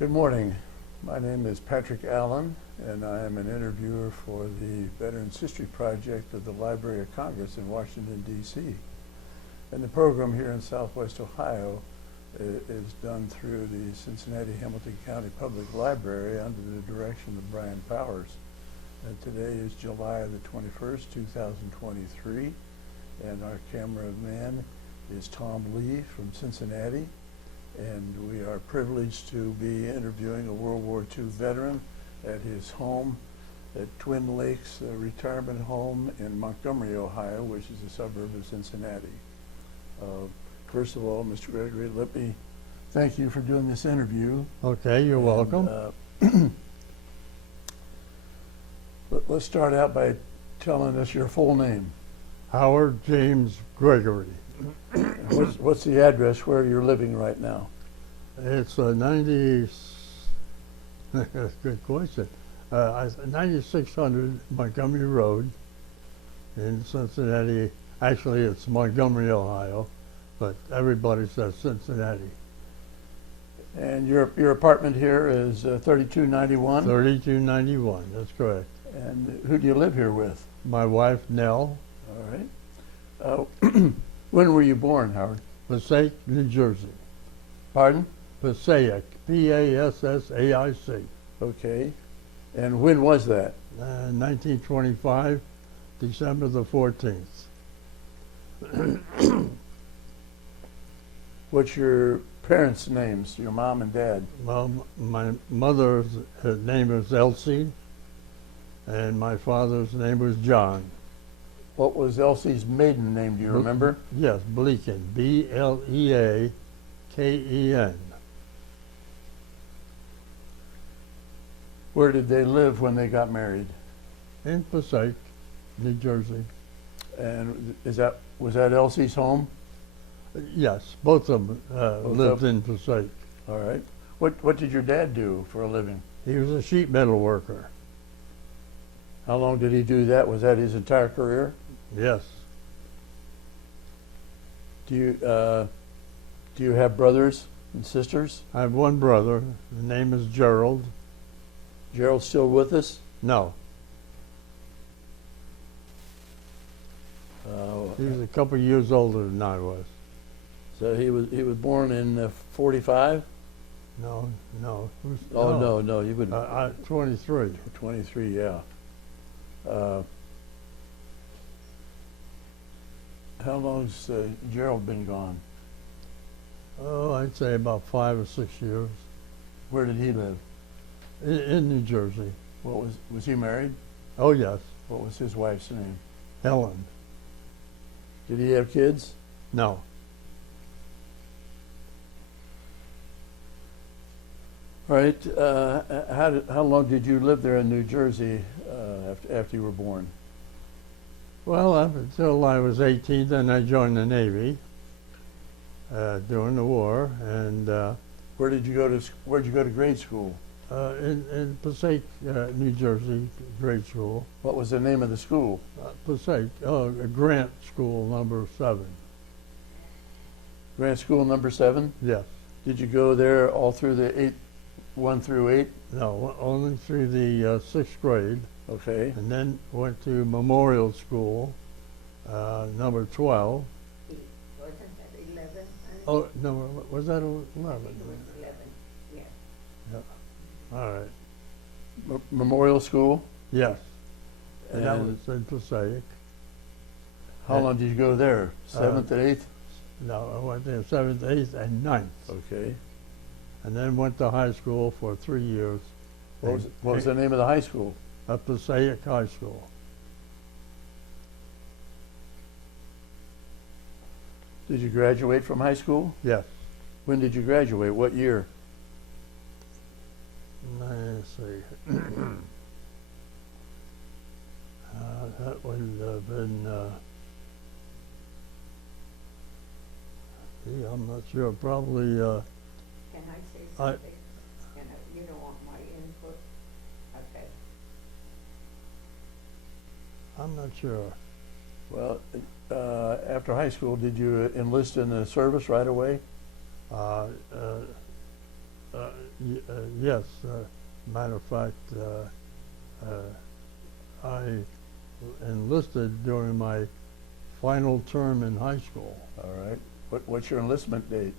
Good morning. My name is Patrick Allen, and I am an interviewer for the Veterans History Project of the Library of Congress in Washington, D.C. And the program here in Southwest Ohio is done through the Cincinnati-Hamilton County Public Library under the direction of Brian Powers. And today is July the 21st, 2023, and our cameraman is Tom Lee from Cincinnati. And we are privileged to be interviewing a World War II veteran at his home at Twin Lakes Retirement Home in Montgomery, Ohio, which is a suburb of Cincinnati. First of all, Mr. Gregory, let me thank you for doing this interview. Okay, you're welcome. Let's start out by telling us your full name. Howard James Gregory. What's the address where you're living right now? It's a 90, good question, 9600 Montgomery Road in Cincinnati. Actually, it's Montgomery, Ohio, but everybody says Cincinnati. And your apartment here is 3291? 3291, that's correct. And who do you live here with? My wife, Nell. All right. When were you born, Howard? Passaic, New Jersey. Pardon? Passaic, P-A-S-S-A-I-C. Okay. And when was that? 1925, December the 14th. What's your parents' names, your mom and dad? Well, my mother's name was Elsie, and my father's name was John. What was Elsie's maiden name, do you remember? Yes, Bleaken, B-L-E-A-K-E-N. Where did they live when they got married? In Passaic, New Jersey. And was that Elsie's home? Yes, both of them lived in Passaic. All right. What did your dad do for a living? He was a sheet metal worker. How long did he do that? Was that his entire career? Yes. Do you have brothers and sisters? I have one brother. His name is Gerald. Gerald's still with us? No. He was a couple years older than I was. So he was born in 45? No. Oh no, you would. 23. 23, yeah. How long's Gerald been gone? Oh, I'd say about 5 or 6 years. Where did he live? In New Jersey. Was he married? Oh, yes. What was his wife's name? Helen. Did he have kids? No. All right. How long did you live there in New Jersey after you were born? Well, up until I was 18, then I joined the Navy during the war, and Where did you go to grade school? in Passaic, New Jersey, grade school. What was the name of the school? Passaic, Grant School, number 7. Grant School number 7? Yes. Did you go there all through the 1 through 8? No, only through the 6th grade. Okay. And then went to Memorial School, number 12. Wasn't that 11? Oh, no, was that 11? It was 11, yeah. All right. Memorial School? Yes. And that And was in Passaic. how long did you go there? 7th and 8th? No, I went there 7th, 8th, and 9th. Okay. And then went to high school for 3 years. What was the name of the high school? At Passaic High School. Did you graduate from high school? Yes. When did you graduate? What year? Let's see. That would have been, I'm not sure, probably, Can I say I- something? You don't want my input? Okay. I'm not sure. Well, after high school, did you enlist in the service right away? Yes. Matter of fact, I enlisted during my final term in high school. All right. What's your enlistment date?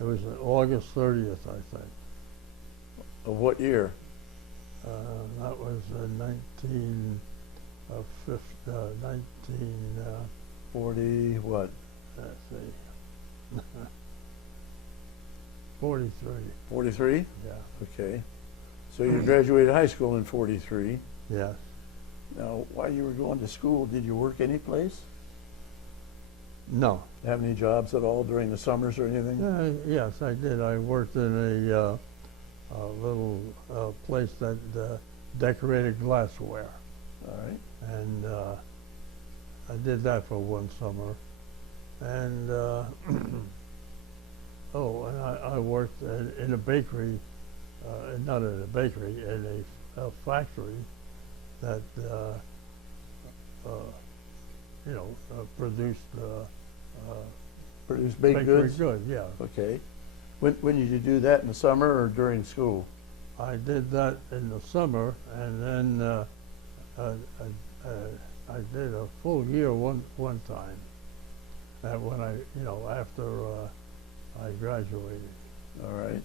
It was August 30th, I think. Of what year? That was 19, 40 what? let's see, 43. 43? Yeah. Okay. So you graduated high school in 43. Yes. Now, while you were going to school, did you work any place? No. Have any jobs at all during the summers or anything? Yes, I did. I worked in a little place that decorated glassware, All right. and I did that for one summer. And and I worked in a bakery, not in a bakery, in a factory that produced Produce baked bakery goods? goods. Yeah. Okay. When did you do that, in the summer or during school? I did that in the summer, and then I did a full year one time. When after I graduated. All right.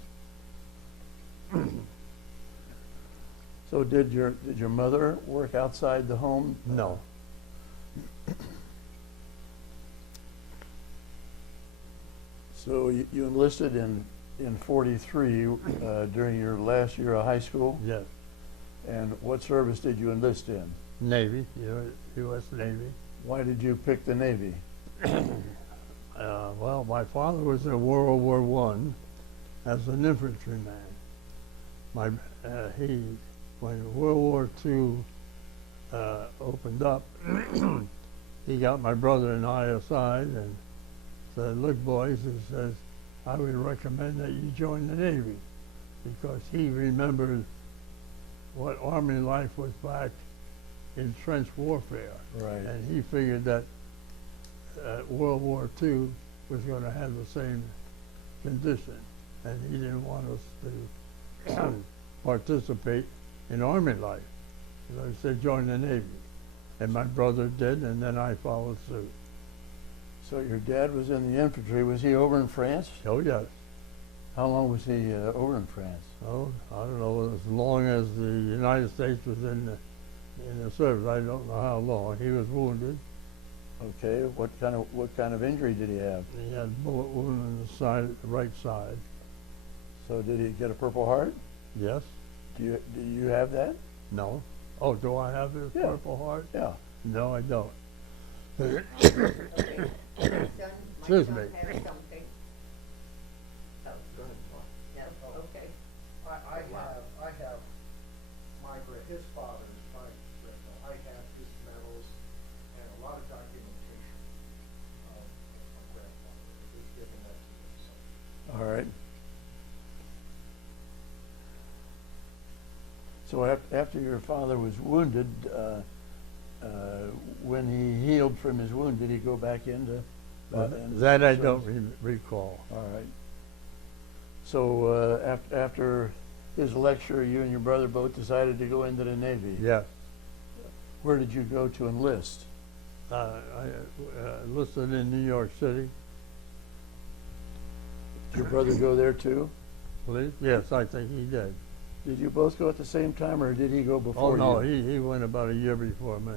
So did your mother work outside the home? No. So you enlisted in 43 during your last year of high school? Yes. And what service did you enlist in? Navy, U.S. Navy. Why did you pick the Navy? Well, my father was in World War I as an infantryman. When World War II opened up, he got my brother and I aside and said, "Look, boys," he says, "I would recommend that you join the Navy," because he remembered what Army life was back in trench warfare. Right. And he figured that World War II was going to have the same condition, and he didn't want us to participate in Army life. So he said, join the Navy. And my brother did, and then I followed suit. So your dad was in the infantry. Was he over in France? Oh, yes. How long was he over in France? Oh, I don't know, as long as the United States was in the service. I don't know how long. He was wounded. Okay. What kind of injury did he have? He had a bullet wound on the side, the right side. So did he get a Purple Heart? Yes. Do you have that? No. Oh, do I have his Yeah. Purple Heart? Yeah. No, I don't. Okay. My Excuse son me. has something. Oh, go ahead, Paul. No, okay. I have his father's, I have his medals and a lot of documentation of my grandfather. He's given that to me, so. All right. So after your father was wounded, when he healed from his wound, did he go back into That I service? don't recall. All right. So after his lecture, you and your brother both decided to go into the Navy. Yes. Where did you go to enlist? I enlisted in New York City. Did your brother go there too? Please? Yes, I think he did. Did you both go at the same time, or did he go before Oh, no, you? he went about a year before me.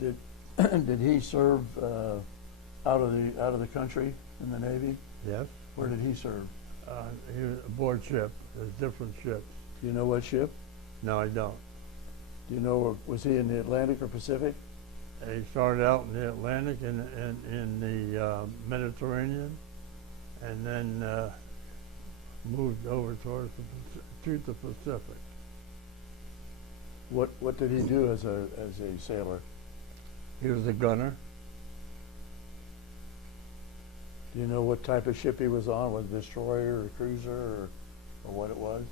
Did he serve out of the country in the Navy? Yes. Where did he serve? He was aboard ship. There's different ships. Do you know what ship? No, I don't. Do you know, was he in the Atlantic or Pacific? He started out in the Atlantic and in the Mediterranean, and then moved over towards to the Pacific. What did he do as a sailor? He was a gunner. Do you know what type of ship he was on? Was it a destroyer or a cruiser or what it was?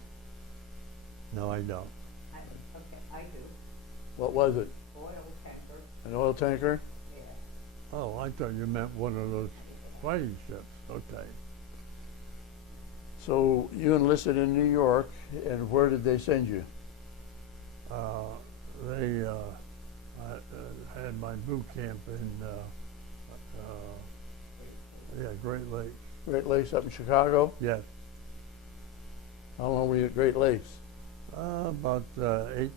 No, I don't. Okay, I do. What was it? Oil tanker, An oil tanker? yeah. Oh, I thought you meant one of those fighting ships, okay. So you enlisted in New York, and where did they send you? I had my boot camp in, Great Lakes. Great Lakes up in Chicago? Yes, How long were you at Great Lakes? about 9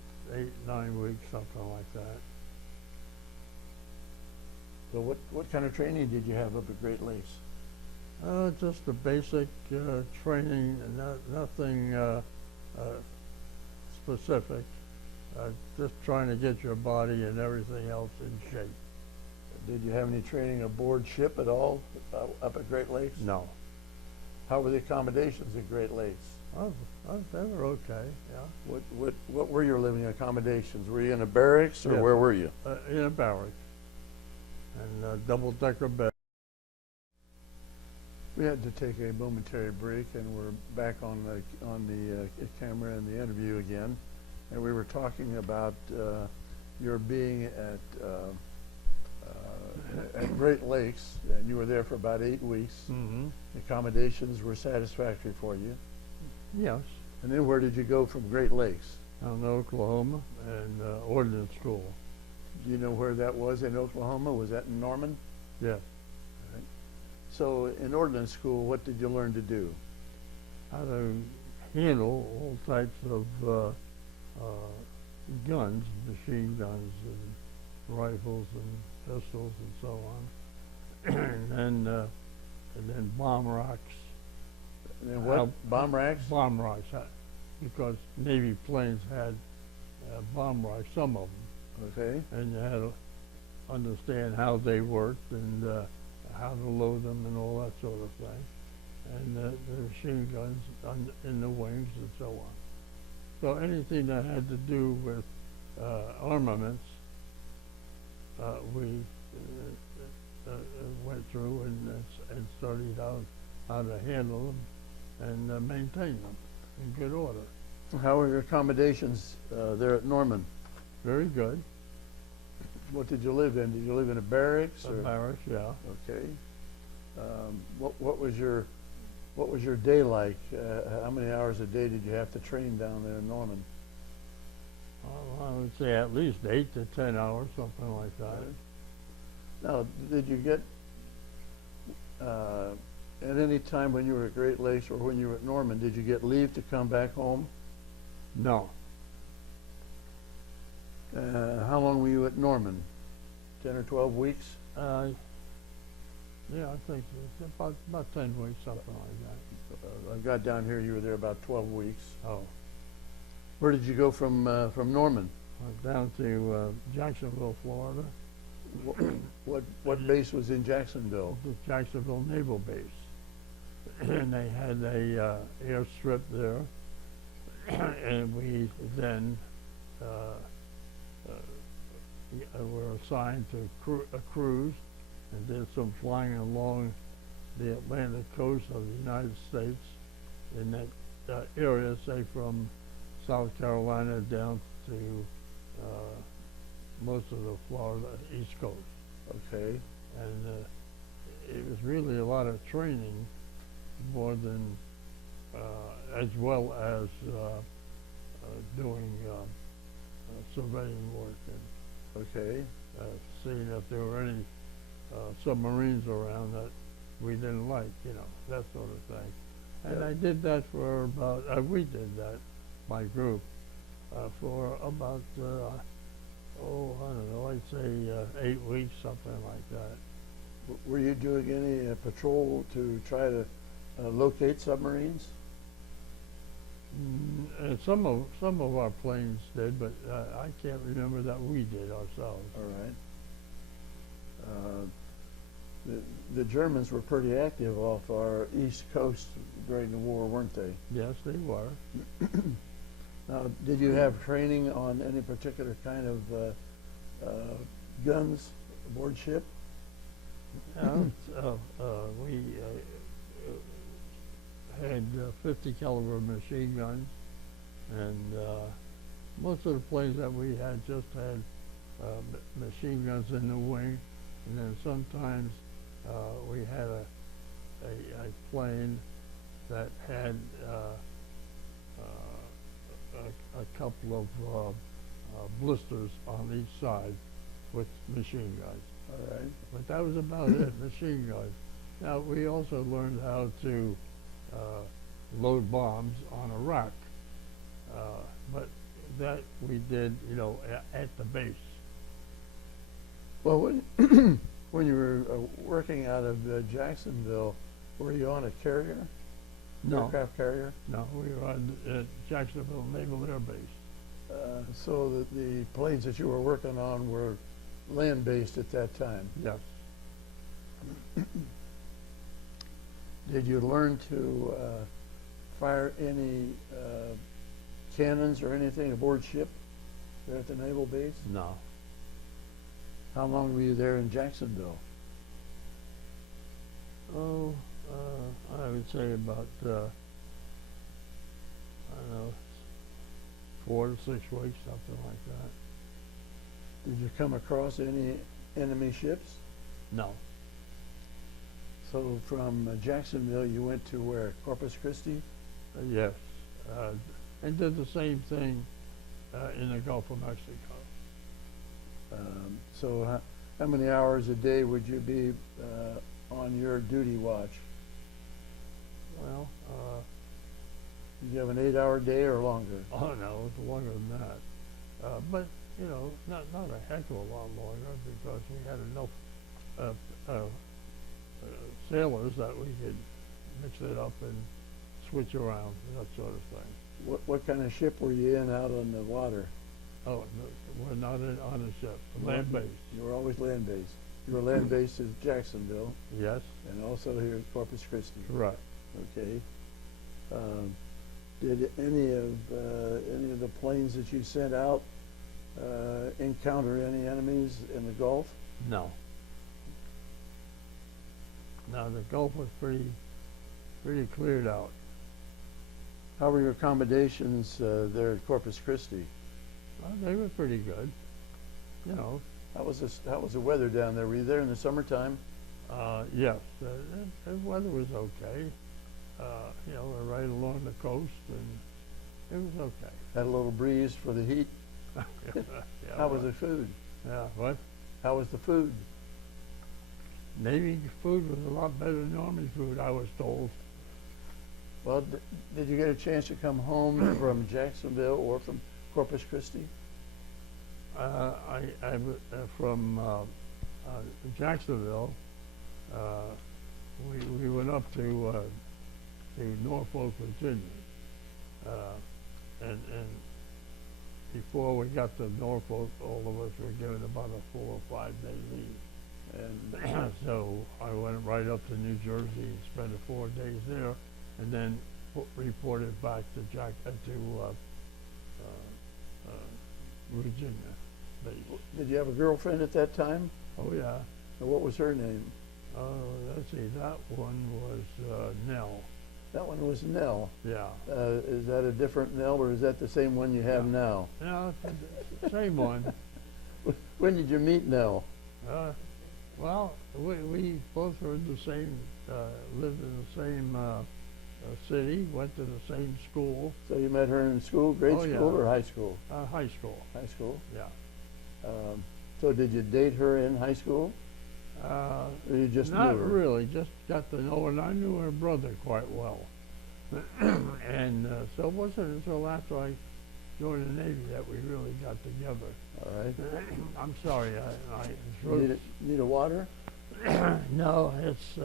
weeks, something like that. So what kind of training did you have up at Great Lakes? Just the basic training, nothing specific. Just trying to get your body and everything else in shape. Did you have any training aboard ship at all up at Great Lakes? No. How were the accommodations at Great Lakes? They were okay, yeah. What were your living accommodations? Were you in a barracks, or Yes. where were you? In a barracks. And double-decker bed. We had to take a momentary break, and we're back on the camera and the interview again. And we were talking about your being at Great Lakes, and you were there for about 8 weeks. Mm-hmm. The accommodations were satisfactory for you. Yes. And then where did you go from Great Lakes? Down in Oklahoma and ordnance school. Do you know where that was in Oklahoma? Was that in Norman? Yes. So in ordnance school, what did you learn to do? How to handle all types of guns, machine guns and rifles and pistols and so on. and then bomb rocks. And then what? Bomb racks? Bomb rocks, because Navy planes had bomb rocks, some of them. Okay. And you had to understand how they worked and how to load them and all that sort of thing. And the machine guns in the wings and so on. So anything that had to do with armaments, we went through and studied out how to handle them and maintain them in good order. How were your accommodations there at Norman? Very good. What did you live in? Did you live in a barracks? A barracks, yeah. Okay. What was your day like? How many hours a day did you have to train down there in Norman? I would say at least 8 to 10 hours, something like that. Now, did you get at any time when you were at Great Lakes or when you were at Norman, did you get leave to come back home? No. How long were you at Norman? 10 or 12 weeks? Yeah, I think it's about 10 weeks, something like that. I've got down here you were there about 12 weeks. Oh. Where did you go from Norman? Down to Jacksonville, Florida. What base was in Jacksonville? The Jacksonville Naval Base. And they had a airstrip there. And we then were assigned to a cruise and did some flying along the Atlantic coast of the United States in that area, say from South Carolina down to most of the Florida East Coast. Okay. And it was really a lot of training more than, as well as doing surveying work and Okay. seeing if there were any submarines around that we didn't like, that sort of thing. And Yeah. I did that for about, we did that, my group, for about, I don't know, I'd say 8 weeks, something like that. Were you doing any patrol to try to locate submarines? And some of our planes did, but I can't remember that we did ourselves. All right. The Germans were pretty active off our east coast during the war, weren't they? Yes, they were. Now, did you have training on any particular kind of guns aboard ship? We had 50 caliber machine guns, and most of the planes that we had just had machine guns in the wing, and then sometimes we had a plane that had a couple of blisters on each side with machine guns. All right. But that was about it, machine guns. Now, we also learned how to load bombs on a rack. But that we did, you know, at the base. Well, when, when you were working out of Jacksonville, were you on a carrier? No, Aircraft carrier? no, we were on Jacksonville Naval Air Base. So that the planes that you were working on were land-based at that time. Yes. Did you learn to fire any cannons or anything aboard ship there at the naval base? No. How long were you there in Jacksonville? Oh, I would say about, I don't know, 4 to 6 weeks, something like that. Did you come across any enemy ships? No. So from Jacksonville, you went to where? Corpus Christi? Yes. And did the same thing in the Gulf of Mexico. So how many hours a day would you be on your duty watch? Well, Did you have an 8-hour day or longer? oh no, it was longer than that. But, you know, not a heck of a lot longer because we had enough sailors that we could mix it up and switch around, that sort of thing. What kind of ship were you in out on the water? Oh, no, we're not on a ship, land-based. You were always land-based. You were land-based at Jacksonville Yes, and also here at Corpus Christi. correct. Okay. Did any of the planes that you sent out encounter any enemies in the Gulf? No. No, the Gulf was pretty cleared out. How were your accommodations there at Corpus Christi? Well, they were pretty good. You know, How was the weather down there? Were you there in the summertime? yes, the weather was okay. You know, we're right along the coast, and it was okay. Had a little breeze for the heat. Yeah, How was right. the food? Yeah, what? How was the food? Navy food was a lot better than Army food, I was told. Well, did you get a chance to come home from Jacksonville or from Corpus Christi? From Jacksonville, we went up to Norfolk, Virginia, and before we got to Norfolk, all of us were given about a 4 or 5 day leave. And so I went right up to New Jersey and spent 4 days there, and then reported back to Virginia base. Did you have a girlfriend at that time? Oh yeah. And what was her name? Let's see. That one was Nell. That one was Nell. Yeah. Is that a different Nell, or is that the same one you have now? No, it's the same one. When did you meet Nell? Well, we both were in the same, lived in the same city, went to the same school. So you met her in school, grade Oh, yeah. school or high school? High school. High school. Yeah. So did you date her in high school? Or you just Not knew her? really, just got to know her, and I knew her brother quite well. And so it wasn't until after I joined the Navy that we really got together. All right. I'm sorry, Need a water? no, it's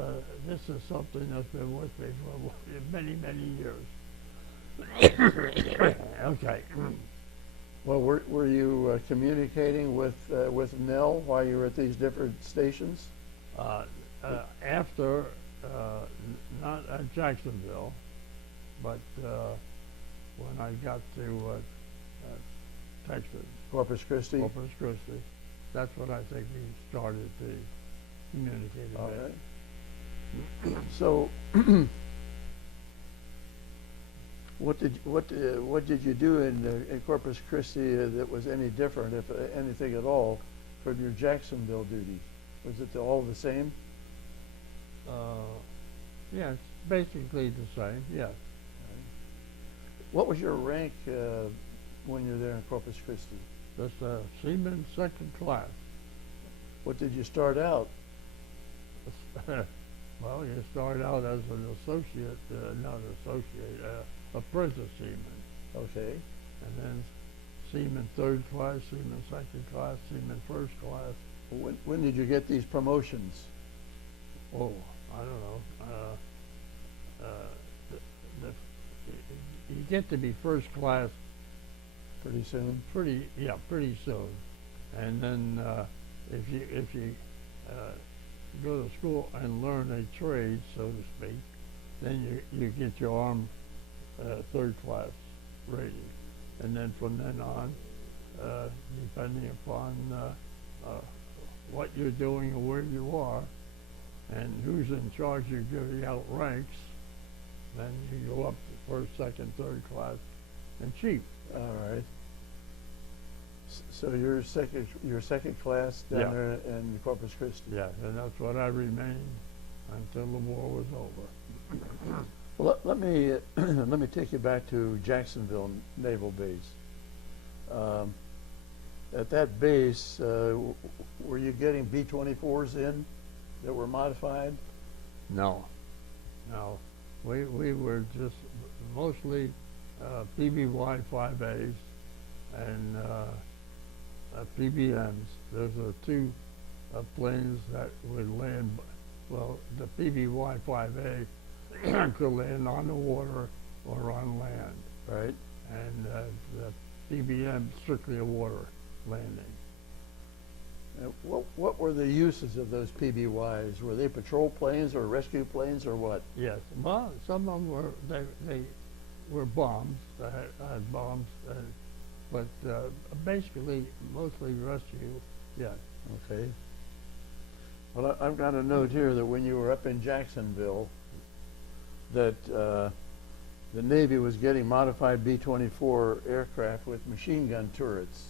this is something that's been with me for many, many years. Okay. Well, were you communicating with Nell while you were at these different stations? After, not at Jacksonville, but when I got to Texas, Corpus Christi? Corpus Christi, that's when I think we started to communicate a All bit. right. So, what did you do in Corpus Christi that was any different, if anything at all, from your Jacksonville duty? Was it all the same? Yeah, it's basically the same, yes. What was your rank when you were there in Corpus Christi? That's seaman second class. What did you start out? Well, you start out as an associate, not associate, apprentice seaman. Okay. And then seaman third class, seaman second class, seaman first class. When did you get these promotions? Oh, I don't know. You get to be first class Pretty soon? pretty soon. And then if you go to school and learn a trade, so to speak, then you get your arm third class rating. And then from then on, depending upon what you're doing and where you are, and who's in charge of giving out ranks, then you go up to first, second, third class, and chief. All right. So you're second class down Yeah. there in Corpus Christi. Yeah, and that's what I remained until the war was over. Well, let me let me take you back to Jacksonville Naval Base. At that base, were you getting B-24s in that were modified? No. We were just mostly PBY 5As and PBMs. Those are two planes that would land, well, the PBY 5A could land on the water or on land. Right. And the PBM strictly a water landing. What were the uses of those PBYs? Were they patrol planes or rescue planes or what? Yes. Well, some of them were they were bombs. They had bombs, but basically mostly rescue. Yes. Okay. Well, I've got a note here that when you were up in Jacksonville, that the Navy was getting modified B-24 aircraft with machine gun turrets.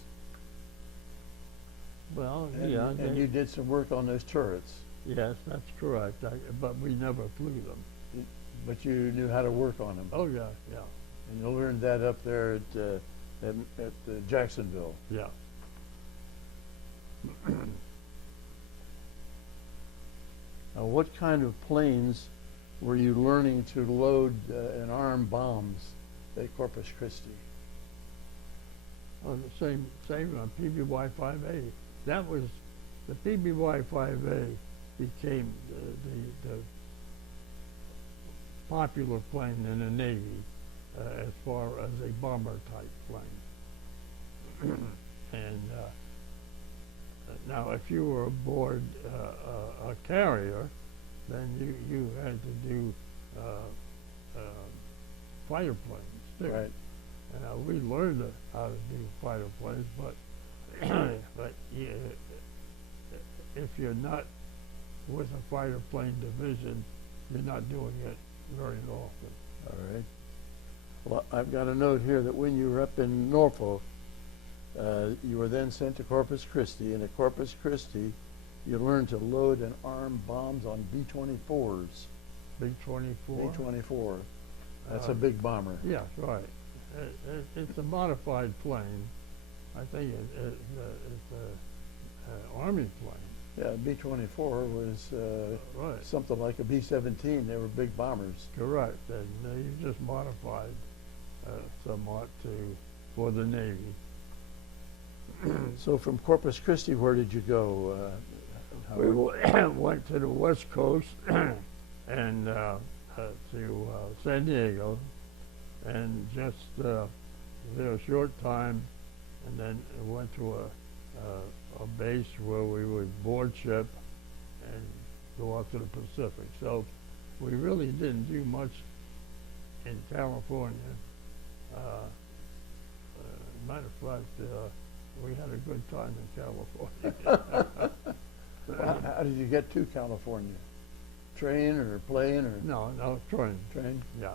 Well, And, yeah. and you did some work on those turrets, Yes, that's correct. But we never flew them. but you knew how to work on them. Oh yeah, yeah, And you learned that up there at Jacksonville. yeah. Now, what kind of planes were you learning to load and arm bombs at Corpus Christi? Oh, the same on PBY 5A. That was the PBY 5A became the popular plane in the Navy as far as a bomber type plane. And now, if you were aboard a carrier, then you had to do fighter planes too. Right. We learned how to do fighter planes, but if you're not with a fighter plane division, you're not doing it very often. All right. Well, I've got a note here that when you were up in Norfolk, you were then sent to Corpus Christi, and at Corpus Christi, you learned to load and arm bombs on B-24s. B-24. B-24. That's a big bomber. Yeah, right. It's a modified plane. I think it's an Army plane. Yeah, B-24 was Right. something like a B-17. They were big bombers. Correct. And you just modified somewhat for the Navy. So from Corpus Christi, where did you go? We went to the West Coast and to San Diego, and just there a short time, and then went to a base where we would board ship and go out to the Pacific. So we really didn't do much in California. Matter of fact, we had a good time in California. How did you get to California? Train or plane or No, train. train? Yeah.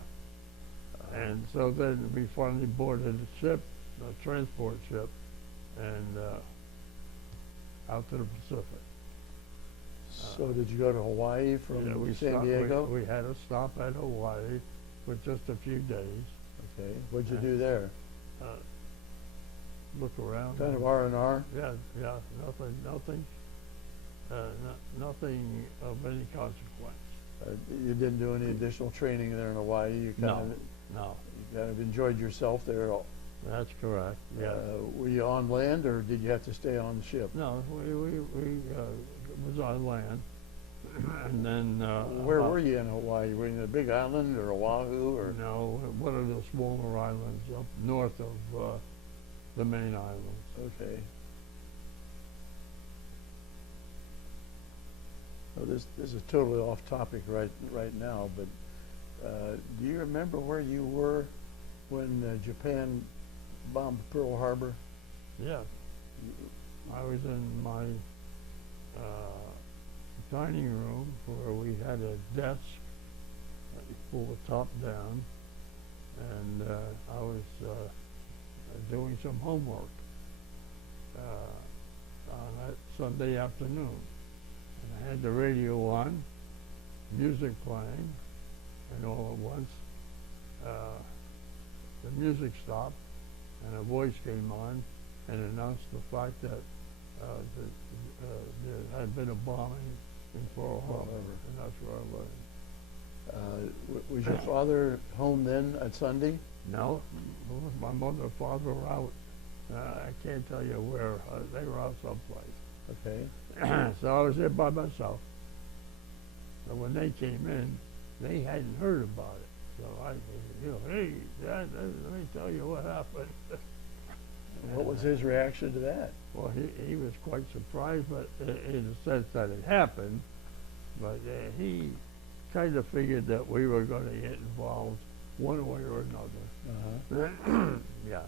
And so then we finally boarded a ship, a transport ship, and out to the Pacific. So did you go to Hawaii from Yeah, San Diego? We had a stop at Hawaii for just a few days. Okay. What'd you do there? Uh, look around. Kind of R&R? Yeah, nothing of any consequence. You didn't do any additional training there in Hawaii? You No. you kind of enjoyed yourself there? That's correct. Yeah. Were you on land or did you have to stay on the ship? No, we was on land, and then. Where were you in Hawaii? Were you in a big island or Oahu or? No, one of the smaller islands up north of the main islands. Okay. Well, this is totally off topic right now, but do you remember where you were when Japan bombed Pearl Harbor? Yeah, I was in my dining room where we had a desk pulled top down, and I was doing some homework on that Sunday afternoon. And I had the radio on, music playing, and all at once the music stopped and a voice came on and announced the fact that there had been a bombing in Pearl Harbor, and that's where I learned. Was your father home then at Sunday? No, my mother and father were out. I can't tell you where. They were out someplace. Okay. So I was there by myself. So when they came in, they hadn't heard about it. So I, hey, Dad, let me tell you what happened. What was his reaction to that? Well, he was quite surprised, but in the sense that it happened. But he kind of figured that we were going to get involved one way or another. Yeah.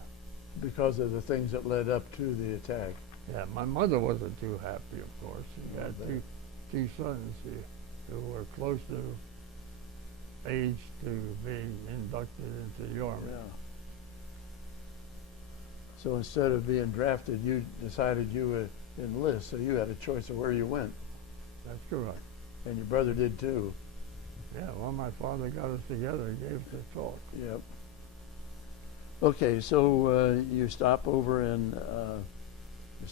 Because of the things that led up to the attack. Yeah, my mother wasn't too happy, of course. She had two sons who were close to age to being inducted into the Army. Yeah. So instead of being drafted, you decided you would enlist, so you had a choice of where you went. That's correct. And your brother did too. Yeah, well, my father got us together and gave us a talk. Yep. Okay, so you stop over in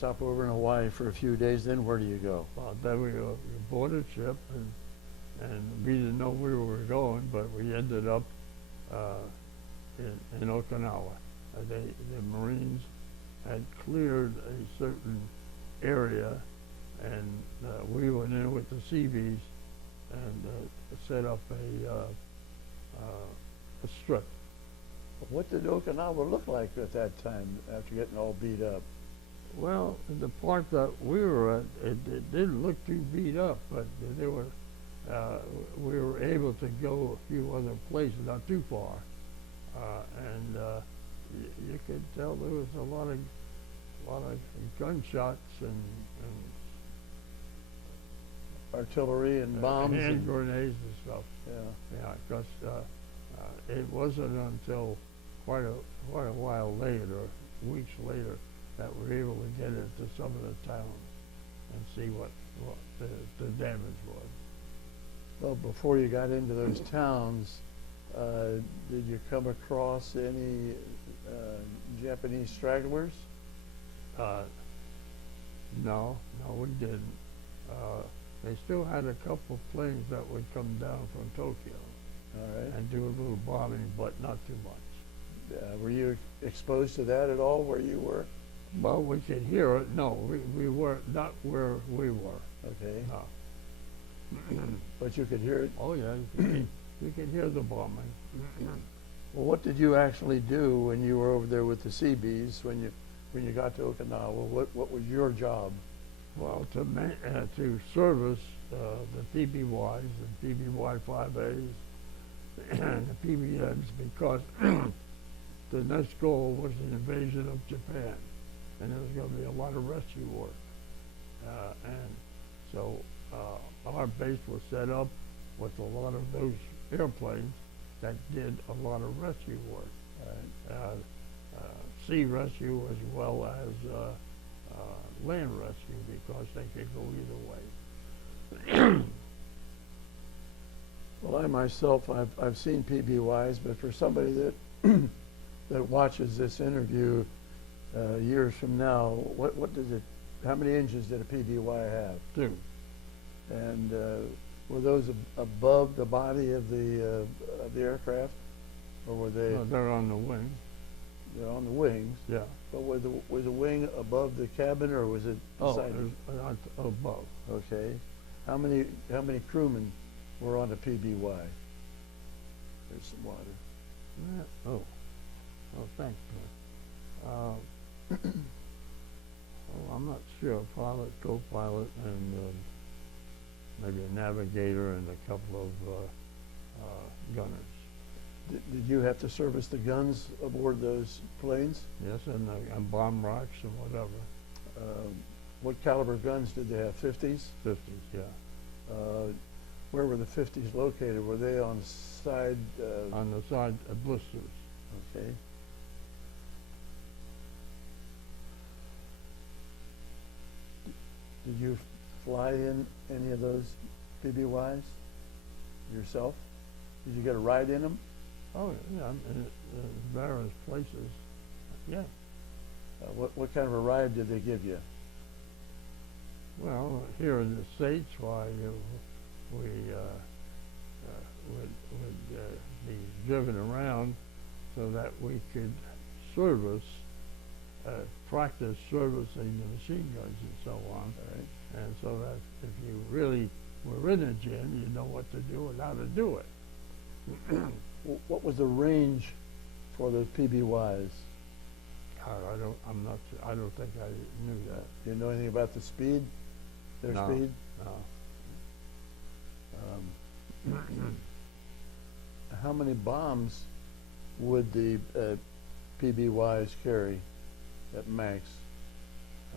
Hawaii for a few days. Then where do you go? Well, then we boarded a ship, and we didn't know where we were going, but we ended up in Okinawa. The Marines had cleared a certain area, and we went in with the Seabees and set up a strip. What did Okinawa look like at that time after getting all beat up? Well, the part that we were at, it didn't look too beat up, but there were, we were able to go a few other places, not too far, and you could tell there was a lot of gunshots and Artillery and bombs hand and grenades and stuff. yeah. Yeah, because it wasn't until quite a while later, weeks later, that we were able to get into some of the towns and see what the damage was. Well, before you got into those towns, did you come across any Japanese stragglers? No, we didn't. They still had a couple of planes that would come down from Tokyo All right. and do a little bombing, but not too much. Were you exposed to that at all where you were? Well, we could hear it. No, we were not where we were. Okay. No. But you could hear it? Oh yeah, you could hear the bombing. Well, what did you actually do when you were over there with the Seabees when you got to Okinawa? What was your job? Well, to service the PBYs and PBY 5As and the PBMs, because the next goal was the invasion of Japan, and there was going to be a lot of rescue work. And so our base was set up with a lot of those airplanes that did a lot of rescue work. Sea rescue as well as land rescue, because they could go either way. Well, I myself, I've seen PBYs, but for somebody that that watches this interview years from now, what does it? How many engines did a PBY have? 2. And were those above the body of the aircraft, or were they? No, they're on the wing. They're on the wings. Yeah. But was the wing above the cabin, or was it beside it? Above. Okay. How many crewmen were on the PBY? There's some water. Yeah. Oh, thanks. I'm not sure. Pilot, co-pilot, and maybe a navigator and a couple of gunners. Did you have to service the guns aboard those planes? Yes, and bomb racks and whatever. What caliber guns did they have? 50s? 50s, yeah. Where were the 50s located? Were they on side? On the side of blisters. Okay. Did you fly in any of those PBYs yourself? Did you get a ride in them? Oh, yeah, in various places. Yeah. What kind of a ride did they give you? Well, here in the States, why we would be driven around so that we could practice servicing the machine guns and so on. Right. And so that if you really were in a gym, you know what to do and how to do it. What was the range for those PBYs? I'm not sure. I don't think I knew that. Do you know anything about the speed? Their No. speed? No. How many bombs would the PBYs carry at max?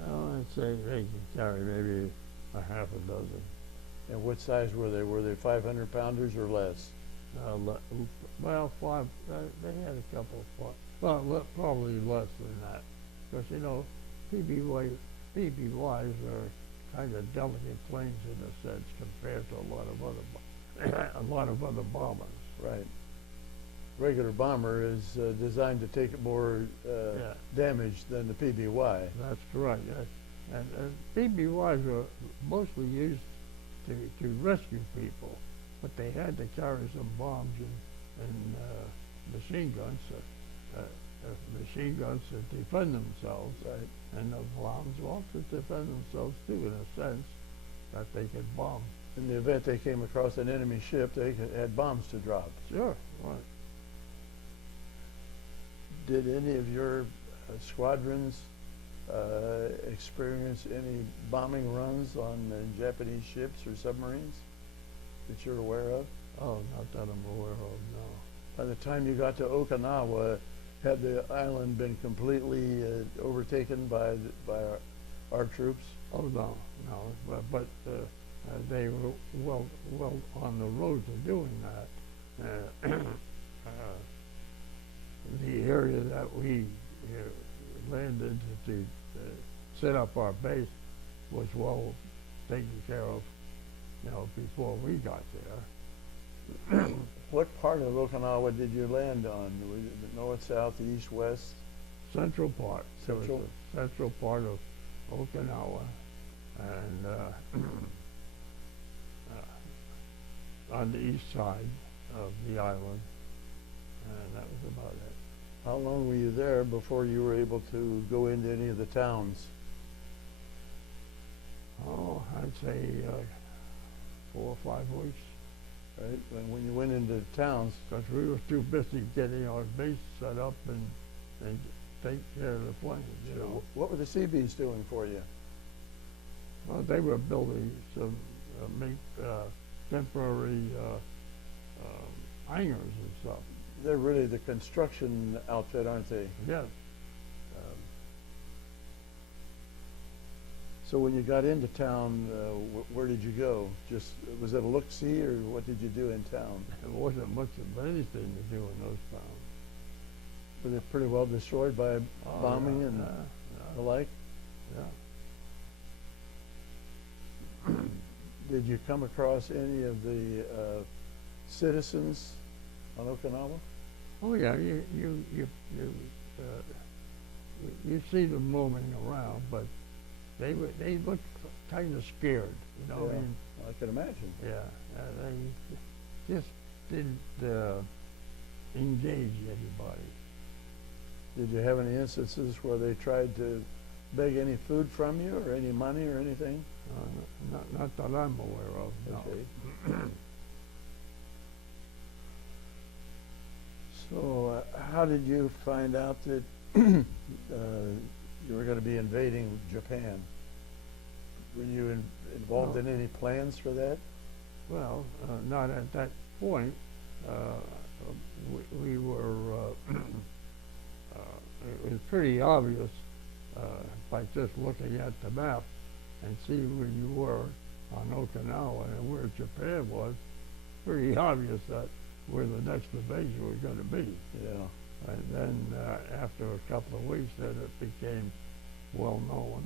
Well, I'd say they could carry maybe a half a dozen. And what size were they? Were they 500 pounders or less? Well, 5. They had a couple of 5. Well, probably less than that, because PBYs are kind of delicate planes in a sense compared to a lot of other bombers. Right. Regular bomber is designed to take more damage than the PBY. That's correct. And PBYs are mostly used to rescue people, but they had to carry some bombs and machine guns to defend themselves. Right. And the bombs also to defend themselves too, in a sense, that they could bomb. In the event they came across an enemy ship, they had bombs to drop. Sure, right. Did any of your squadrons experience any bombing runs on Japanese ships or submarines that you're aware of? Oh, not that I'm aware of, no. By the time you got to Okinawa, had the island been completely overtaken by our troops? Oh, no. But they were well on the road to doing that. The area that we landed to set up our base was well taken care of, before we got there. What part of Okinawa did you land on? Was it the north, south, east, west? Central part. Central? It was the central part of Okinawa, and on the east side of the island, and that was about it. How long were you there before you were able to go into any of the towns? Oh, I'd say 4 or 5 weeks. Right? And when you went into the towns, Because we were too busy getting our base set up and take care of the planes, what were the Seabees doing for you? Well, they were building some temporary hangars and stuff. They're really the construction outfit, aren't they? Yes. So when you got into town, where did you go? Was it a look-see, or what did you do in town? There wasn't much of anything to do in those towns. Were they pretty well destroyed by bombing and the like? Yeah. Did you come across any of the citizens on Okinawa? Oh yeah, you see them moving around, but they looked kind of scared, you know. Yeah, I mean, I can imagine. yeah, they just didn't engage anybody. Did you have any instances where they tried to beg any food from you or any money or anything? Not that I'm aware of. No. Okay. So, how did you find out that you were going to be invading Japan? Were you involved in any plans for that? Well, not at that point. We were. It was pretty obvious by just looking at the map and see where you were on Okinawa and where Japan was. Pretty obvious that where the next invasion was going to be. Yeah. And then after a couple of weeks, then it became well known,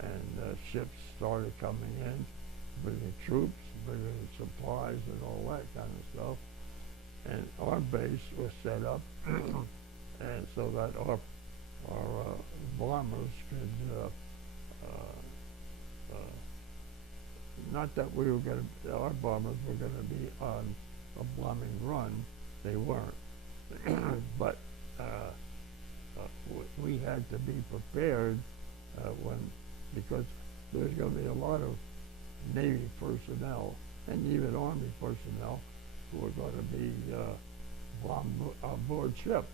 and ships started coming in, bringing troops, bringing supplies, and all that kind of stuff. And our base was set up, and so that our bombers could. Not that we were going to. Our bombers were going to be on a bombing run. They weren't. But we had to be prepared because there's going to be a lot of Navy personnel and even Army personnel who are going to be bombed on board ship,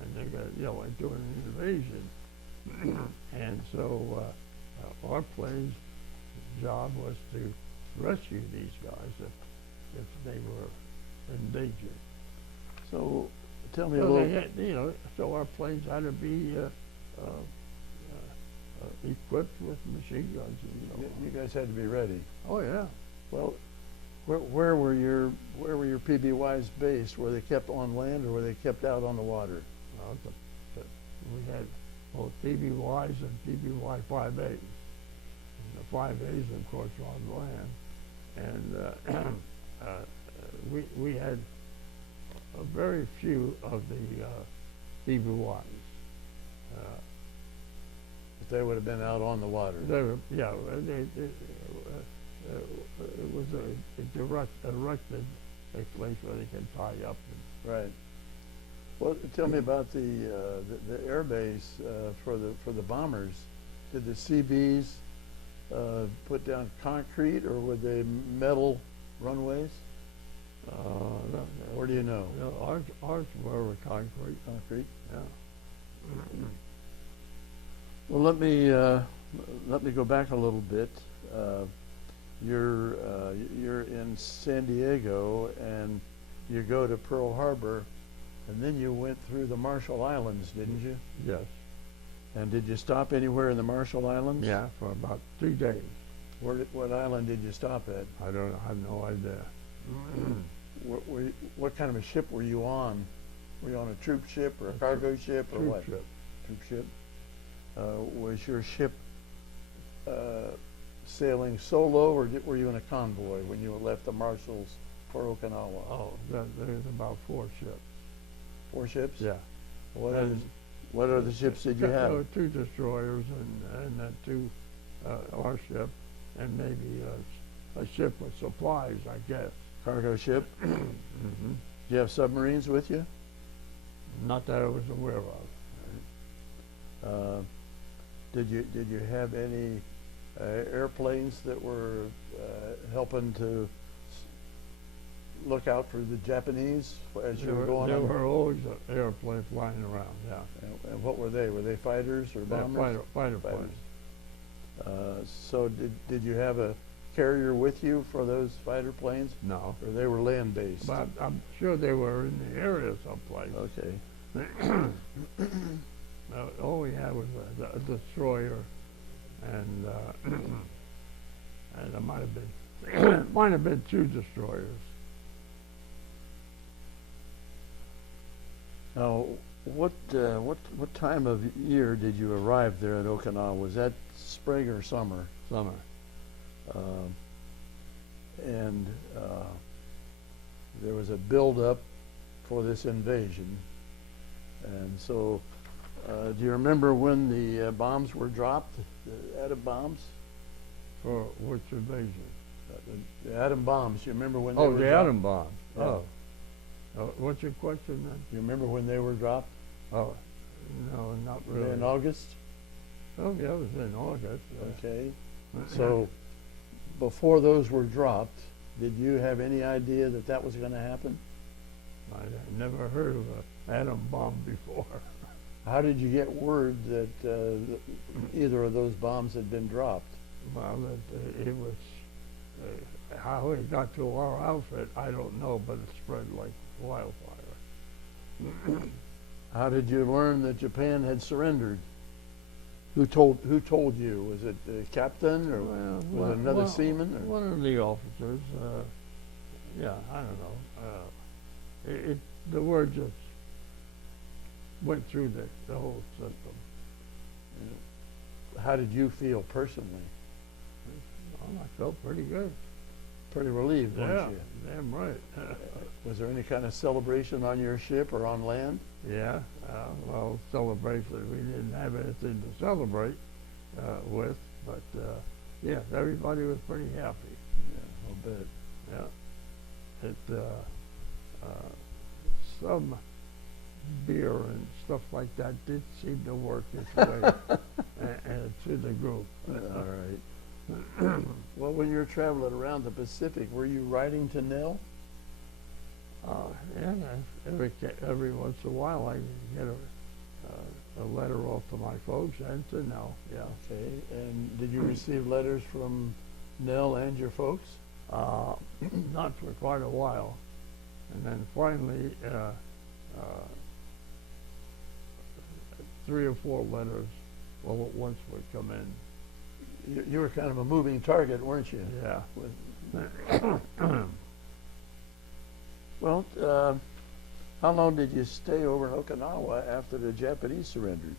and they're going to, like doing an invasion. And so our plane's job was to rescue these guys if they were in danger. So, tell me a So little. they had, so our planes had to be equipped with machine guns. You guys had to be ready. Oh yeah. Well, where were your PBYs based? Were they kept on land or were they kept out on the water? We had both PBYs and PBY 5As. And the 5As, of course, were on land. And we had a very few of the PBYs. But they would have been out on the water. They were, yeah, it was erected a place where they could tie up. Right. Well, tell me about the air base for the bombers. Did the CBs put down concrete or were they metal runways? Or do you know? Ours were concrete. Concrete. Yeah. Well, let me go back a little bit. You're in San Diego and you go to Pearl Harbor, and then you went through the Marshall Islands, didn't you? Yes. And did you stop anywhere in the Marshall Islands? Yeah, for about 3 days. What island did you stop at? I have no idea. What kind of a ship were you on? Were you on a troop ship or a cargo ship or what? Troop ship. Troop ship. Was your ship sailing solo, or were you in a convoy when you left the Marshalls for Okinawa? Oh, there's about 4 ships. 4 ships? Yeah. What other ships did you There were have? 2 destroyers and then 2 our ship, and maybe a ship with supplies, I guess. Cargo ship? Mm-hmm. Did you have submarines with you? Not that I was aware of. Did you have any airplanes that were helping to look out for the Japanese as you were going There on? were always an airplane flying around, yeah. And what were they? Were they fighters or bombers? Fighter planes. So did you have a carrier with you for those fighter planes, No. or they were land-based? But I'm sure they were in the area someplace. Okay. All we had was a destroyer, and and it might have been 2 destroyers. Now, what time of year did you arrive there in Okinawa? Was that spring or summer? Summer. and there was a build-up for this invasion. And so, do you remember when the bombs were dropped, the atom bombs? For which invasion? The atom bombs, you remember when they Oh, were the dropped? atom bomb. Yeah. Oh. What's your question then? You remember when they were dropped? Oh, no, not Were they really. in August? Oh, yeah, it was in August. Okay. So, before those were dropped, did you have any idea that that was going to happen? I never heard of an atom bomb before. How did you get word that either of those bombs had been dropped? Well, it was, how it got to our outfit, I don't know, but it spread like wildfire. How did you learn that Japan had surrendered? Who told you? Was it the captain or was it another seaman? Or? One of the officers. Yeah, I don't know. The word just went through the whole system. How did you feel personally? Well, I felt pretty good. Pretty relieved, weren't you? Damn right. Was there any kind of celebration on your ship or on land? Yeah, well, celebration, we didn't have anything to celebrate with, but yeah, everybody was pretty happy. Yeah, I'll bet. Yeah. Some beer and stuff like that did seem to work its way to the group. All right. Well, when you're traveling around the Pacific, were you writing to Nell? Yeah, every once in a while I get a letter off to my folks and to Nell, yeah. Okay. And did you receive letters from Nell and your folks? Not for quite a while. And then finally, 3 or 4 letters all at once would come in. You were kind of a moving target, weren't you? Yeah. Well, how long did you stay over in Okinawa after the Japanese surrendered?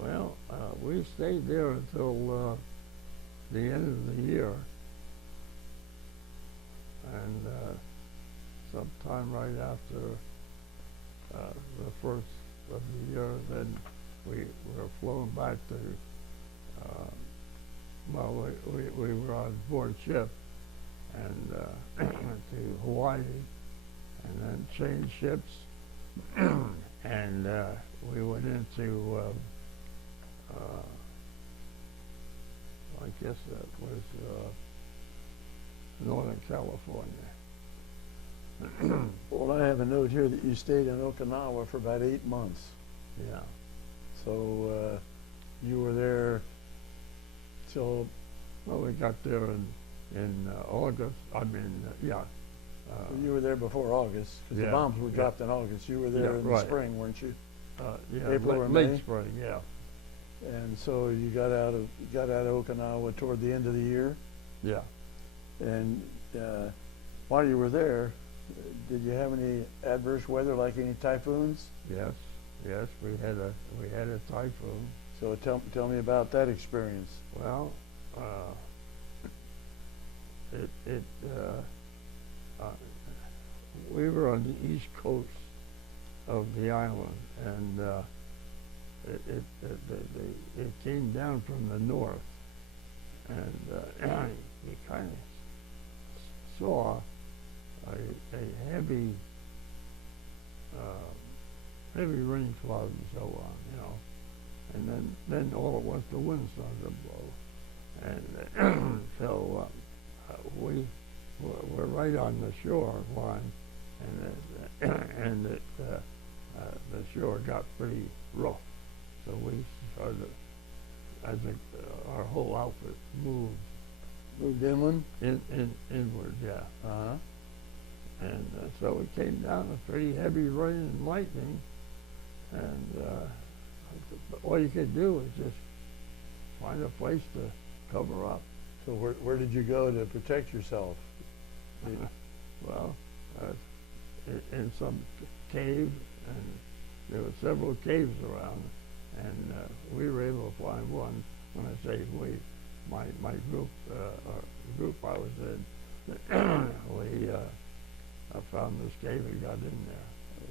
Well, we stayed there until the end of the year. And sometime right after the first of the year, then we were flown back to, well, we were on board ship and to Hawaii, and then changed ships, and we went into, I guess that was Northern California. Well, I have a note here that you stayed in Okinawa for about 8 months. Yeah. So you were there till... Well, we got there in August. I mean, yeah. You were there before August, because the bombs were dropped in August. You were there in the spring, weren't you? Yeah, April or late May? spring, yeah. And so you got out of Okinawa toward the end of the year. Yeah. And while you were there, did you have any adverse weather, like any typhoons? Yes, yes, we had a typhoon. So tell me about that experience. Well, we were on the east coast of the island, and it came down from the north, and you kind of saw a heavy rain cloud and so on, you know, and then all at once the wind started to blow, and so we were right on the shoreline, and the shore got pretty rough, so we started, our whole outfit moved inland? Inward, yeah. Uh-huh. And so it came down a pretty heavy rain and lightning, and all you could do was just find a place to cover up. So where did you go to protect yourself? Well, in some cave, and there were several caves around, and we were able to find one. When I say we, my group, or the group I was in, I found this cave and got in there.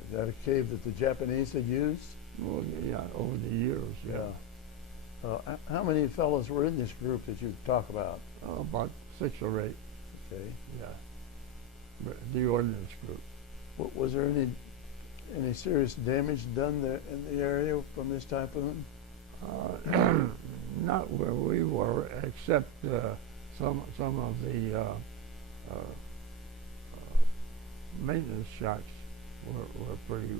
Is that a cave that the Japanese had used? Well, yeah, over the years, yeah. How many fellows were in this group that you talk about? About 6 or 8, Okay. yeah. But the ordnance group. Was there any serious damage done there in the area from this typhoon? Not where we were, except some of the maintenance shacks were pretty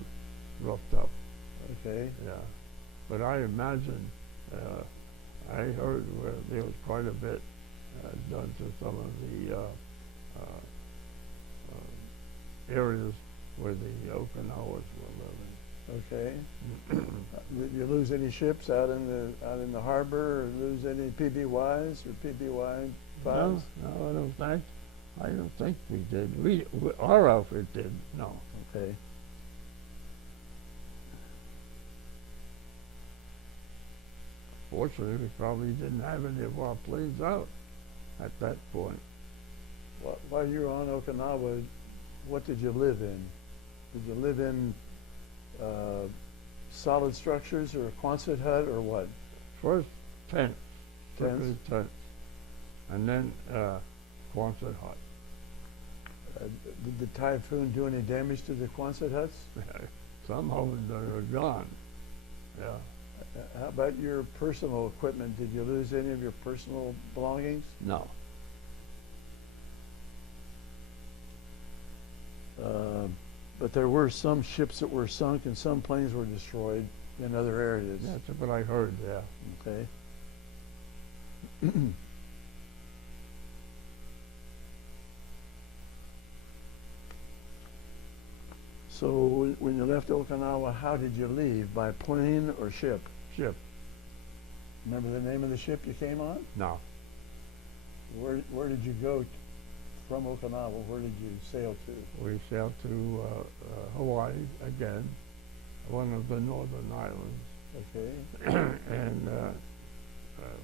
roughed up. Okay. Yeah, but I imagine I heard where there was quite a bit done to some of the areas where the Okinawans were living. Okay. Did you lose any ships out in the harbor, or lose any PBYs or PBY fives? No, I don't think we did. Our outfit did. No. Okay. Fortunately, we probably didn't have any of our planes out at that point. While you were on Okinawa, what did you live in? Did you live in solid structures or a Quonset hut or what? First tents, Tents? strictly tents, and then Quonset hut. Did the typhoon do any damage to the Quonset huts? Some of them are gone. Yeah. How about your personal equipment? Did you lose any of your personal belongings? No. But there were some ships that were sunk and some planes were destroyed in other areas. That's what I heard. Yeah. Okay. So when you left Okinawa, how did you leave? By plane or ship? Ship. Remember the name of the ship you came on? No. Where did you go from Okinawa? Where did you sail to? We sailed to Hawaii again, one of the northern islands, Okay. and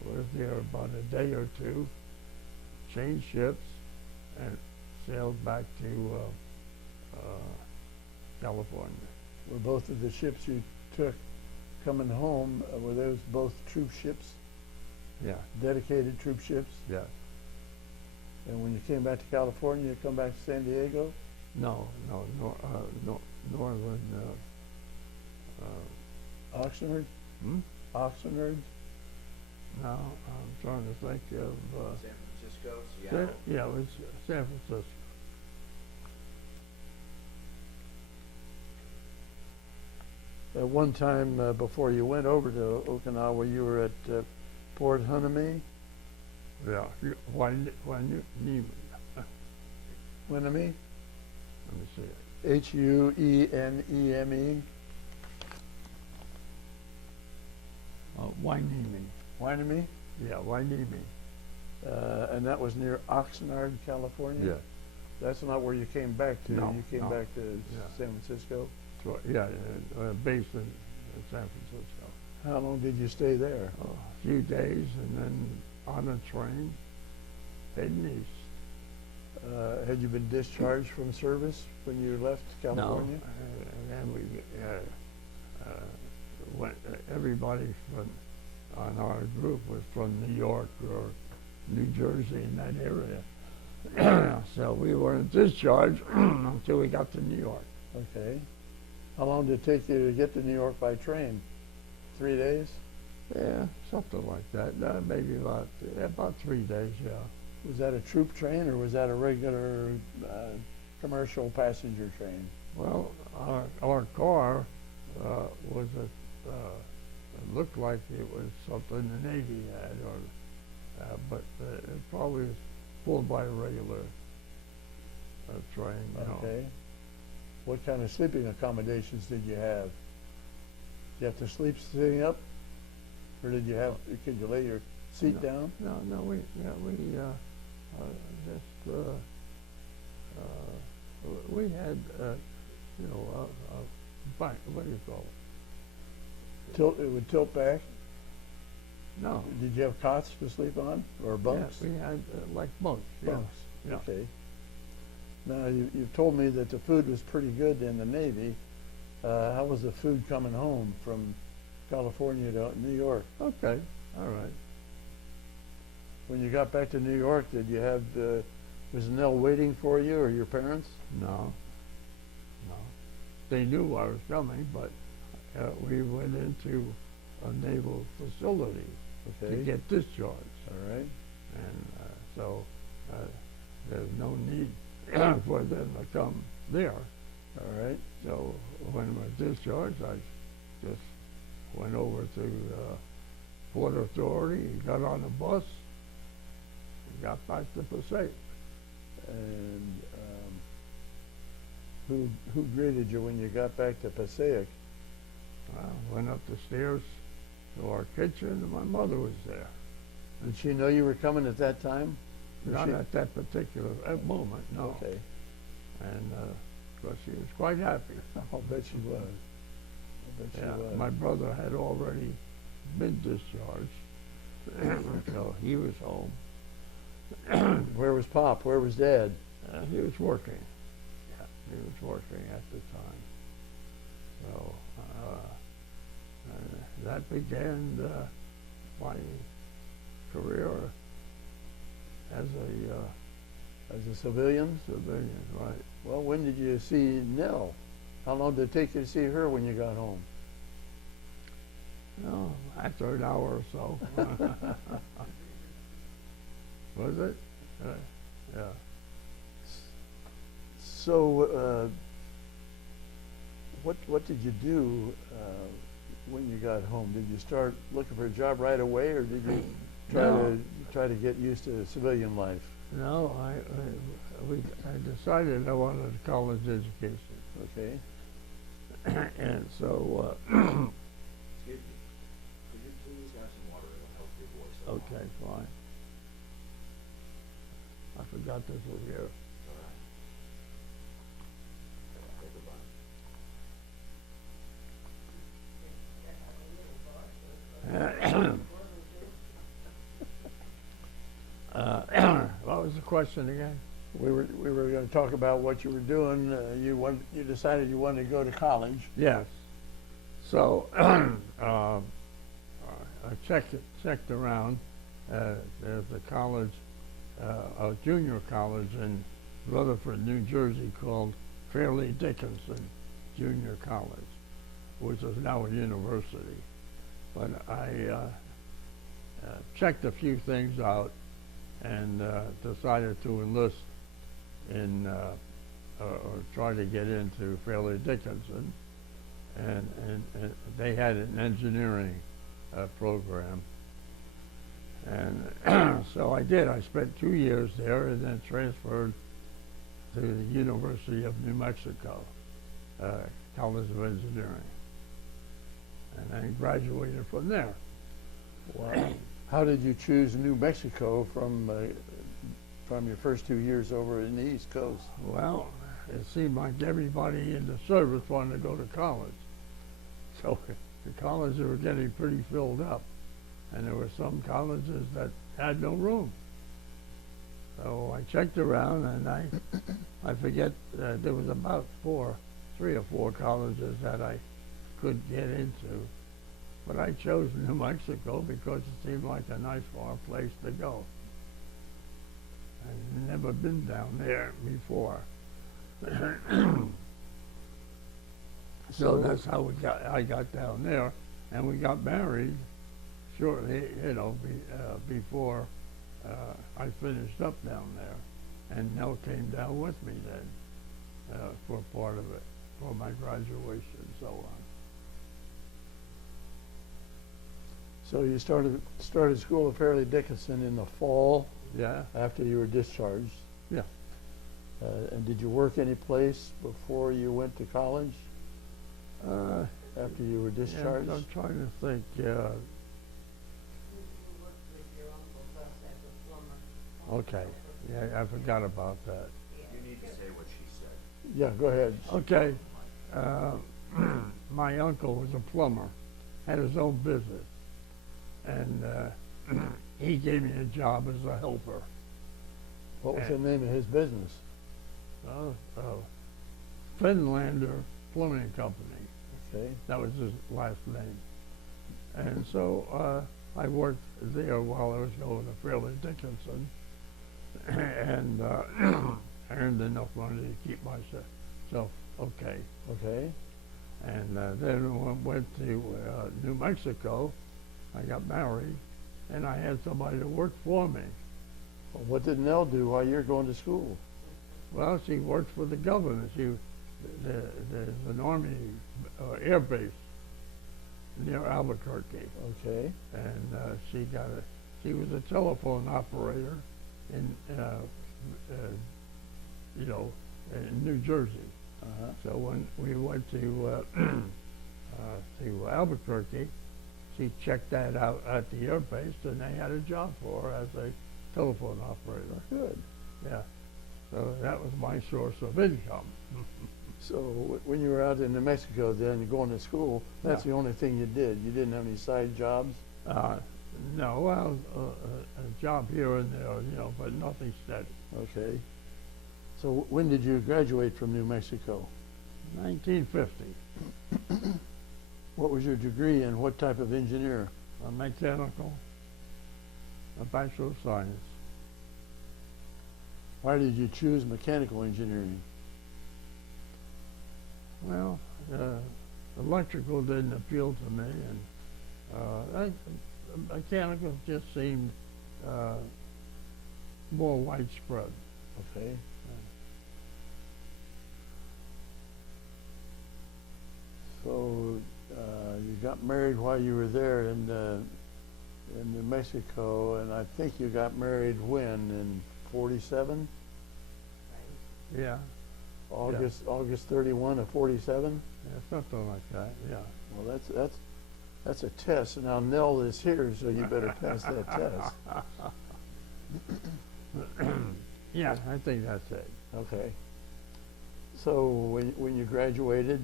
was there about a day or two, changed ships, and sailed back to California. Were both of the ships you took coming home, were those both troop ships, Yeah. dedicated troop ships? Yeah. And when you came back to California, you come back to San Diego? No, northern. Oxnard? Hmm? Oxnard? No, I'm trying to think of. San Francisco, Seattle. Yeah, it was San Francisco. At one time before you went over to Okinawa, you were at Port Hueneme? Yeah. Hueneme. Hueneme? Let me see it. Hueneme? Hueneme. Hueneme? Yeah, Hueneme. And that was near Oxnard, California? Yeah. That's not where you came back to. No, You came no. back to Yeah. San Francisco? So, yeah, based in San Francisco. How long did you stay there? A few days, and then on a train, heading east. Had you been discharged from service when you left California? No, and we went. Everybody on our group was from New York or New Jersey in that area. So we weren't discharged until we got to New York. Okay. How long did it take you to get to New York by train? 3 days? Yeah, something like that. Maybe about 3 days. Yeah. Was that a troop train or was that a regular commercial passenger train? Well, our car was it looked like it was something the Navy had, but it probably was pulled by a regular train. You know. Okay. What kind of sleeping accommodations did you have? Did you have to sleep sitting up, or could you lay your seat down? No, we had bank. What do you call it? It would tilt back. No. Did you have cots to sleep on or bunks? Yeah, we had like bunks. Yeah. Bunks. Yeah. Okay. Now, you've told me that the food was pretty good in the Navy. How was the food coming home from California to New York? Okay, all right. When you got back to New York, did you have, was Nell waiting for you or your parents? No, no. They knew I was coming, but we went into a naval facility to Okay. get discharged. All right. And so there's no need for them to come there. All right. So when I was discharged, I just went over to Port Authority, got on a bus, and got back to Passaic. And who greeted you when you got back to Passaic? Went up the stairs to our kitchen, and my mother was there. Did she know you were coming at that time? Or Not she- at that particular moment, no. Okay. And but she was quite happy. I'll bet she was. I bet she Yeah, was. my brother had already been discharged, so he was home. Where was Pop? Where was Dad? He was working. He was working at the time. So that began my career as As a civilian? civilian, right? Well, when did you see Nell? How long did it take you to see her when you got home? No, after an hour or so. Was it? Yeah. So, what did you do when you got home? Did you start looking for a job right away, or did you try to get used to civilian life? No, I decided I wanted a college education, Okay. and so Excuse me. Could you please have some water? It'll help your voice a lot. okay, fine. I forgot this was here. All right. Take a bite. What was the question again? We were going to talk about what you were doing. You decided you wanted to go to college. Yes. So I checked around. There's a college, a junior college in Rutherford, New Jersey, called Fairleigh Dickinson Junior College, which is now a university. But I checked a few things out and decided to enlist in or try to get into Fairleigh Dickinson, and they had an engineering program, and so I did. I spent 2 years there and then transferred to the University of New Mexico, College of Engineering, and I graduated from there. Wow. How did you choose New Mexico from your first 2 years over in the East Coast? Well, it seemed like everybody in the service wanted to go to college. So the colleges were getting pretty filled up, and there were some colleges that had no room. So I checked around, and I forget, there was about 3 or 4 colleges that I could get into. But I chose New Mexico because it seemed like a nice far place to go. I'd never been down there before. So that's how I got down there, and we got married shortly, before I finished up down there. And Nell came down with me then for part of it, for my graduation and so on. So you started school at Fairleigh Dickinson in the fall Yeah, after you were discharged. yeah. And did you work any place before you went to college? After you were discharged? Yeah, I'm trying to think. You worked with your uncle Gus as a plumber. Okay. Yeah, I forgot about that. You need to say what she said. Yeah, go ahead. Okay. My uncle was a plumber, had his own business, and he gave me a job as a helper. What was the name of his business? Finlander Plumbing Company. Okay. That was his last name. And so I worked there while I was going to Fairleigh Dickinson, and earned enough money to keep myself okay. Okay. And then went to New Mexico. I got married, and I had somebody to work for me. Well, what did Nell do while you were going to school? Well, she worked for the government. There's an Army air base near Albuquerque, Okay. and she was a telephone operator in New Jersey. Uh-huh. So when we went to Albuquerque, she checked that out at the air base, and they had a job for her as a telephone operator. Good. Yeah. So that was my source of income. So when you were out in New Mexico then going to school, that's Yeah. the only thing you did? You didn't have any side jobs? No, well, a job here and there, but nothing steady. Okay. So when did you graduate from New Mexico? 1950, What was your degree and what type of engineer? a mechanical, a Bachelor of Science. Why did you choose mechanical engineering? Well, electrical didn't appeal to me, and mechanical just seemed more widespread. Okay. So you got married while you were there in New Mexico, and I think you got married when, in 47? Yeah, August 31 of 47? yeah, something like that. Yeah. Well, that's a test. Now Nell is here, so you better pass that test. Yeah, I think that's it. Okay. So when you graduated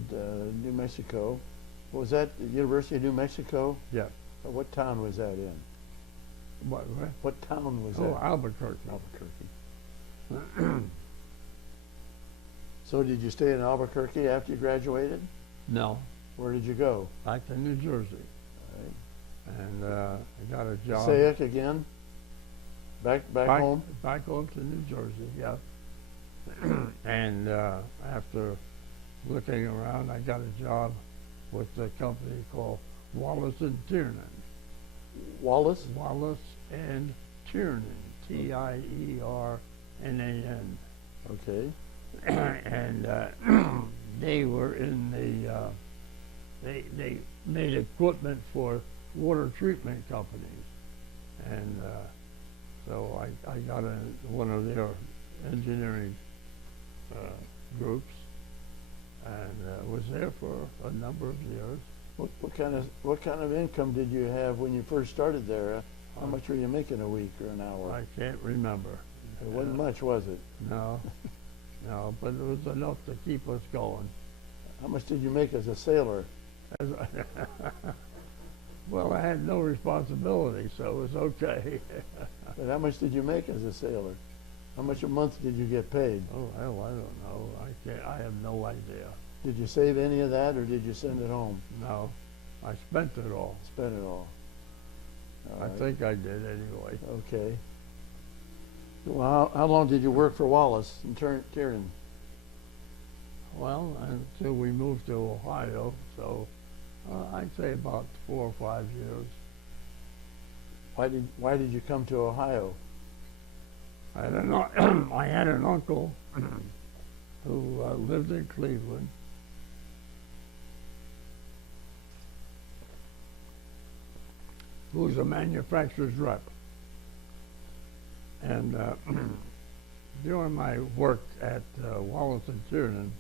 New Mexico, was that the University of New Mexico? Yeah. What town was that in? What? What town was Oh, that? Albuquerque. Albuquerque. So did you stay in Albuquerque after you graduated? No, Where did you go? back to New Jersey, All and I got a right. job. Passaic again? Back home? Back home to New Jersey, yeah. And after looking around, I got a job with a company called Wallace and Tiernan. Wallace? Wallace and Tiernan, Tiernan. Okay. And they were in the, they made equipment for water treatment companies. And so I got in one of their engineering groups, and was there for a number of years. What kind of income did you have when you first started there? How much were you making a week or an hour? I can't remember. It wasn't much, was it? No, no, but it was enough to keep us going. How much did you make as a sailor? Well, I had no responsibility, so it was okay. But how much did you make as a sailor? How much a month did you get paid? Oh, hell, I don't know. I have no idea. Did you save any of that, or did you send it home? No, I spent it all. Spent it all. All I right. think I did anyway. Okay. Well, how long did you work for Wallace and Tiernan? Well, until we moved to Ohio, so I'd say about 4 or 5 years. Why did you come to Ohio? I had an uncle who lived in Cleveland. Who was a manufacturer's rep. And during my work at Wallace and Tiernan,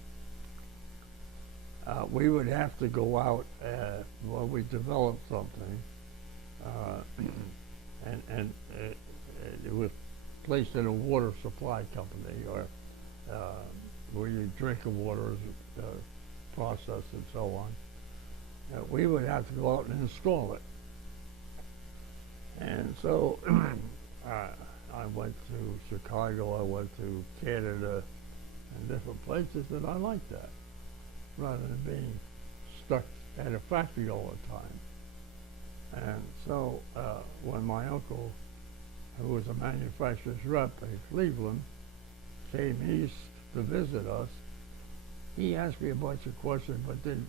we would have to go out while we developed something, and it was placed in a water supply company, or where you drink the water is processed and so on. We would have to go out and install it. And so I went to Chicago, I went to Canada, and different places, and I liked that, rather than being stuck at a factory all the time. And so when my uncle, who was a manufacturer's rep in Cleveland, came east to visit us, he asked me a bunch of questions, but didn't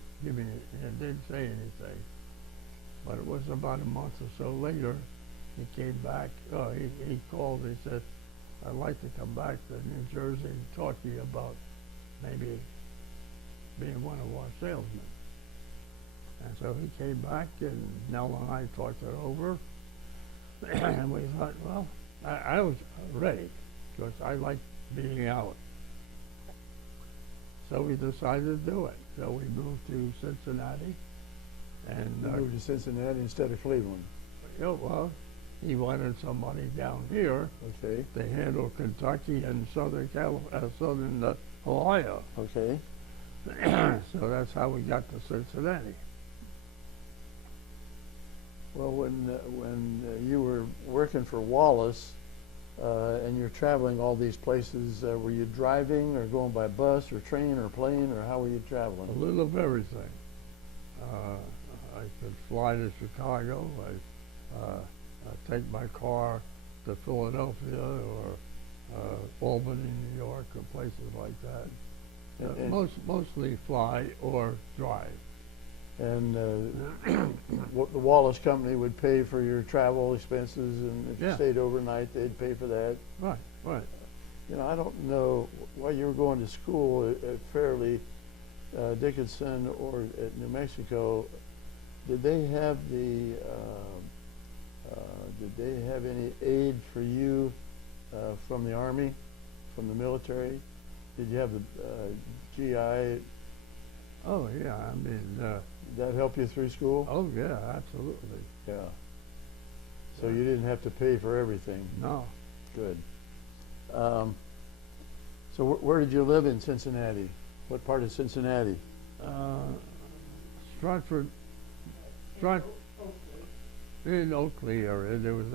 say anything. But it was about a month or so later, he came back. He called. He said, "I'd like to come back to New Jersey and talk to you about maybe being one of our salesmen." And so he came back, and Nell and I talked it over, and we thought, well, I was ready because I like being out. So we decided to do it. So we moved to Cincinnati, and You moved to Cincinnati instead of Cleveland. well, he wanted somebody down here Okay. to handle Kentucky and southern Ohio. Okay. So that's how we got to Cincinnati. Well, when you were working for Wallace and you're traveling all these places, were you driving or going by bus or train or plane, or how were you A traveling? little of everything. I could fly to Chicago. I'd take my car to Philadelphia or Albany, New York, or places like that. And- Mostly fly or drive. And the Wallace Company would pay for your travel expenses, and if you Yeah. stayed overnight, they'd pay for that. Right, right. You know, I don't know, while you were going to school at Fairleigh Dickinson or at New Mexico, did they have did they have any aid for you from the Army, from the military? Did you have the GI? Oh yeah, I mean, Did that help you through school? oh yeah, absolutely. Yeah. So you didn't have to pay for everything. No, Good. So where did you live in Cincinnati? What part of Cincinnati? Stratford, in Oakley area, there was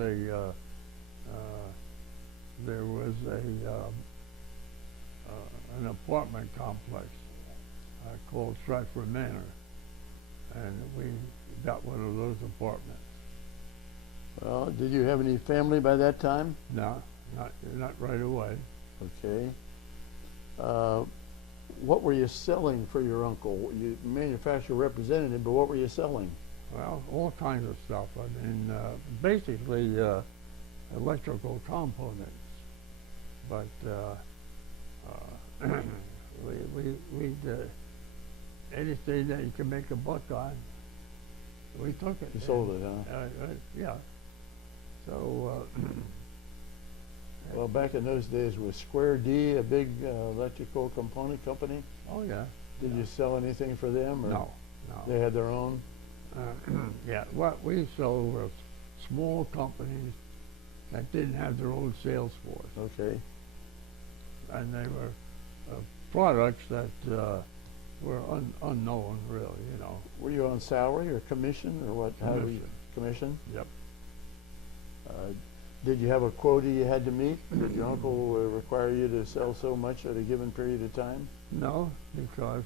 an apartment complex called Stratford Manor, and we got one of those apartments. Well, did you have any family by that time? No, not right away. Okay. What were you selling for your uncle? You manufacturer representative, but what were you selling? Well, all kinds of stuff. I mean, basically electrical components, but we anything that you can make a buck on, we took it. You sold it, huh? Yeah. So. Well, back in those days, was Square D a big electrical component company? Oh yeah. Did you sell anything for them? Or No. They had their own? Yeah, what we sold were small companies that didn't have their own sales force, Okay. and they were products that were unknown, really. You know. Were you on salary or commission or what? How were you? Commission. Commission? Yep. Did you have a quota you had to meet? Did your uncle require you to sell so much at a given period of time? No, because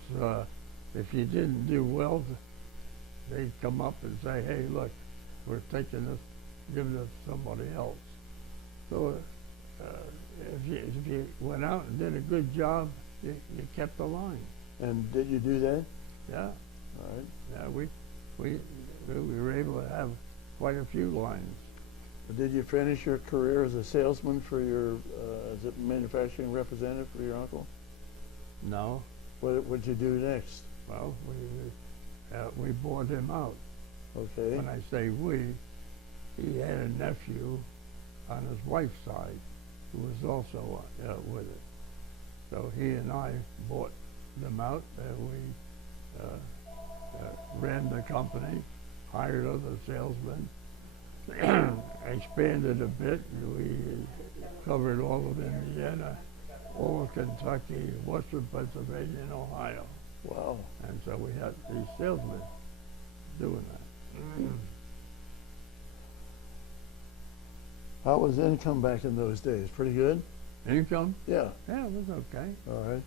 if you didn't do well, they'd come up and say, "Hey, look, we're taking this, giving this to somebody else." So if you went out and did a good job, you kept the line. And did you do that? Yeah, All right. yeah. We were able to have quite a few lines. Did you finish your career as a salesman for your, as a manufacturing representative for your uncle? No, What would you do next? well, we bought him out. Okay. When I say we, he had a nephew on his wife's side who was also with it. So he and I bought them out, and we ran the company, hired other salesmen, expanded a bit. We covered all of Indiana, all of Kentucky, western Pennsylvania, and Ohio. Wow. And so we had these salesmen doing that. How was income back in those days? Pretty good? Income? Yeah. Yeah, it was okay. All right.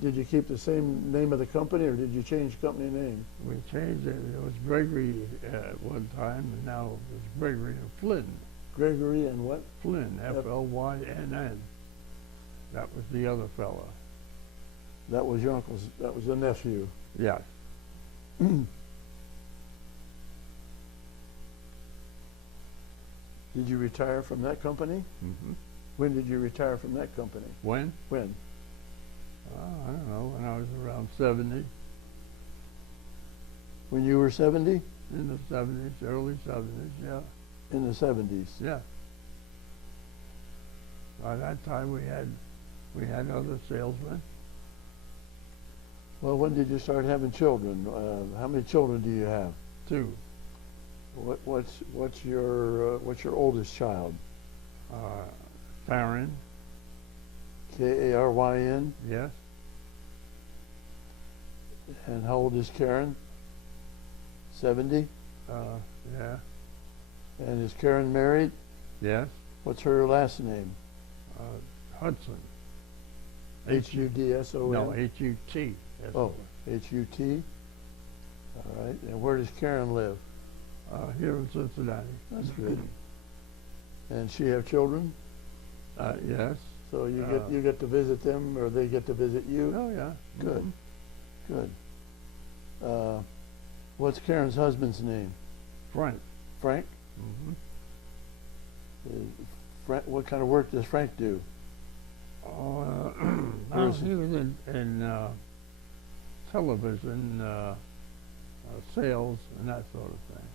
Did you keep the same name of the company, or did you change company name? We changed it. It was Gregory at one time, and now it's Gregory and Flynn. Gregory and what? Flynn, F-L-Y-N-N. That was the other fella. That was your uncle's, that was a nephew. Yes. Did you retire from that company? Mm-hmm. When did you retire from that company? When? When? I don't know, when I was around 70, When you were 70? in the 70s, early 70s, yeah. In the 70s. Yeah. By that time we had other salesmen. Well, when did you start having children? How many children do you have? 2. What's your oldest child? Farron, Karyn. yes. And how old is Karen? 70. Yeah, And is Karen married? yes. What's her last name? Hudson. Hudson. No, H-U-T. Oh, H-U-T. All right. And where does Karen live? Here in Cincinnati. That's good. And she have children? Yes. So you get to visit them, or they get to visit you? Oh, yeah. Good. Good. What's Karen's husband's name? Frank. Frank? Mm-hmm. Frank, what kind of work does Frank do? Well, he was in television sales and that sort of thing.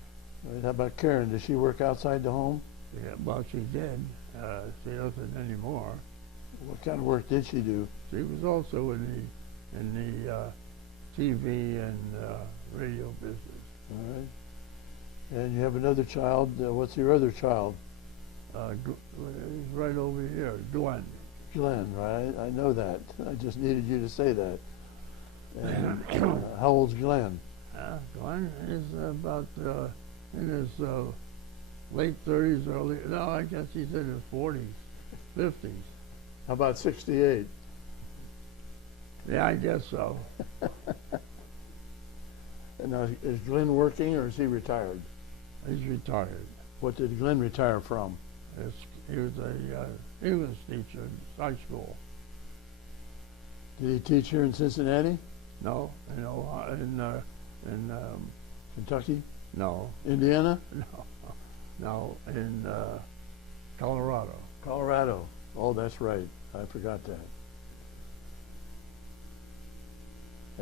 Right, how about Karen? Does she work outside the home? Yeah, well, she did. She doesn't anymore. What kind of work did she do? She was also in the TV and radio business. All right. And you have another child. What's your other child? He's right over here, Glenn. Glenn, right? I know that. I just needed you to say that. And how old's Glenn? Glenn is about in his late 30s, I guess he's in his 40s, 50s. How about 68? Yeah, I guess so. And now, is Glenn working, or is he retired? He's retired. What did Glenn retire from? He was a English teacher in high school. Did he teach here in Cincinnati? No, in Ohio, in Kentucky? no, Indiana? no, in Colorado. Colorado. Oh, that's right. I forgot that.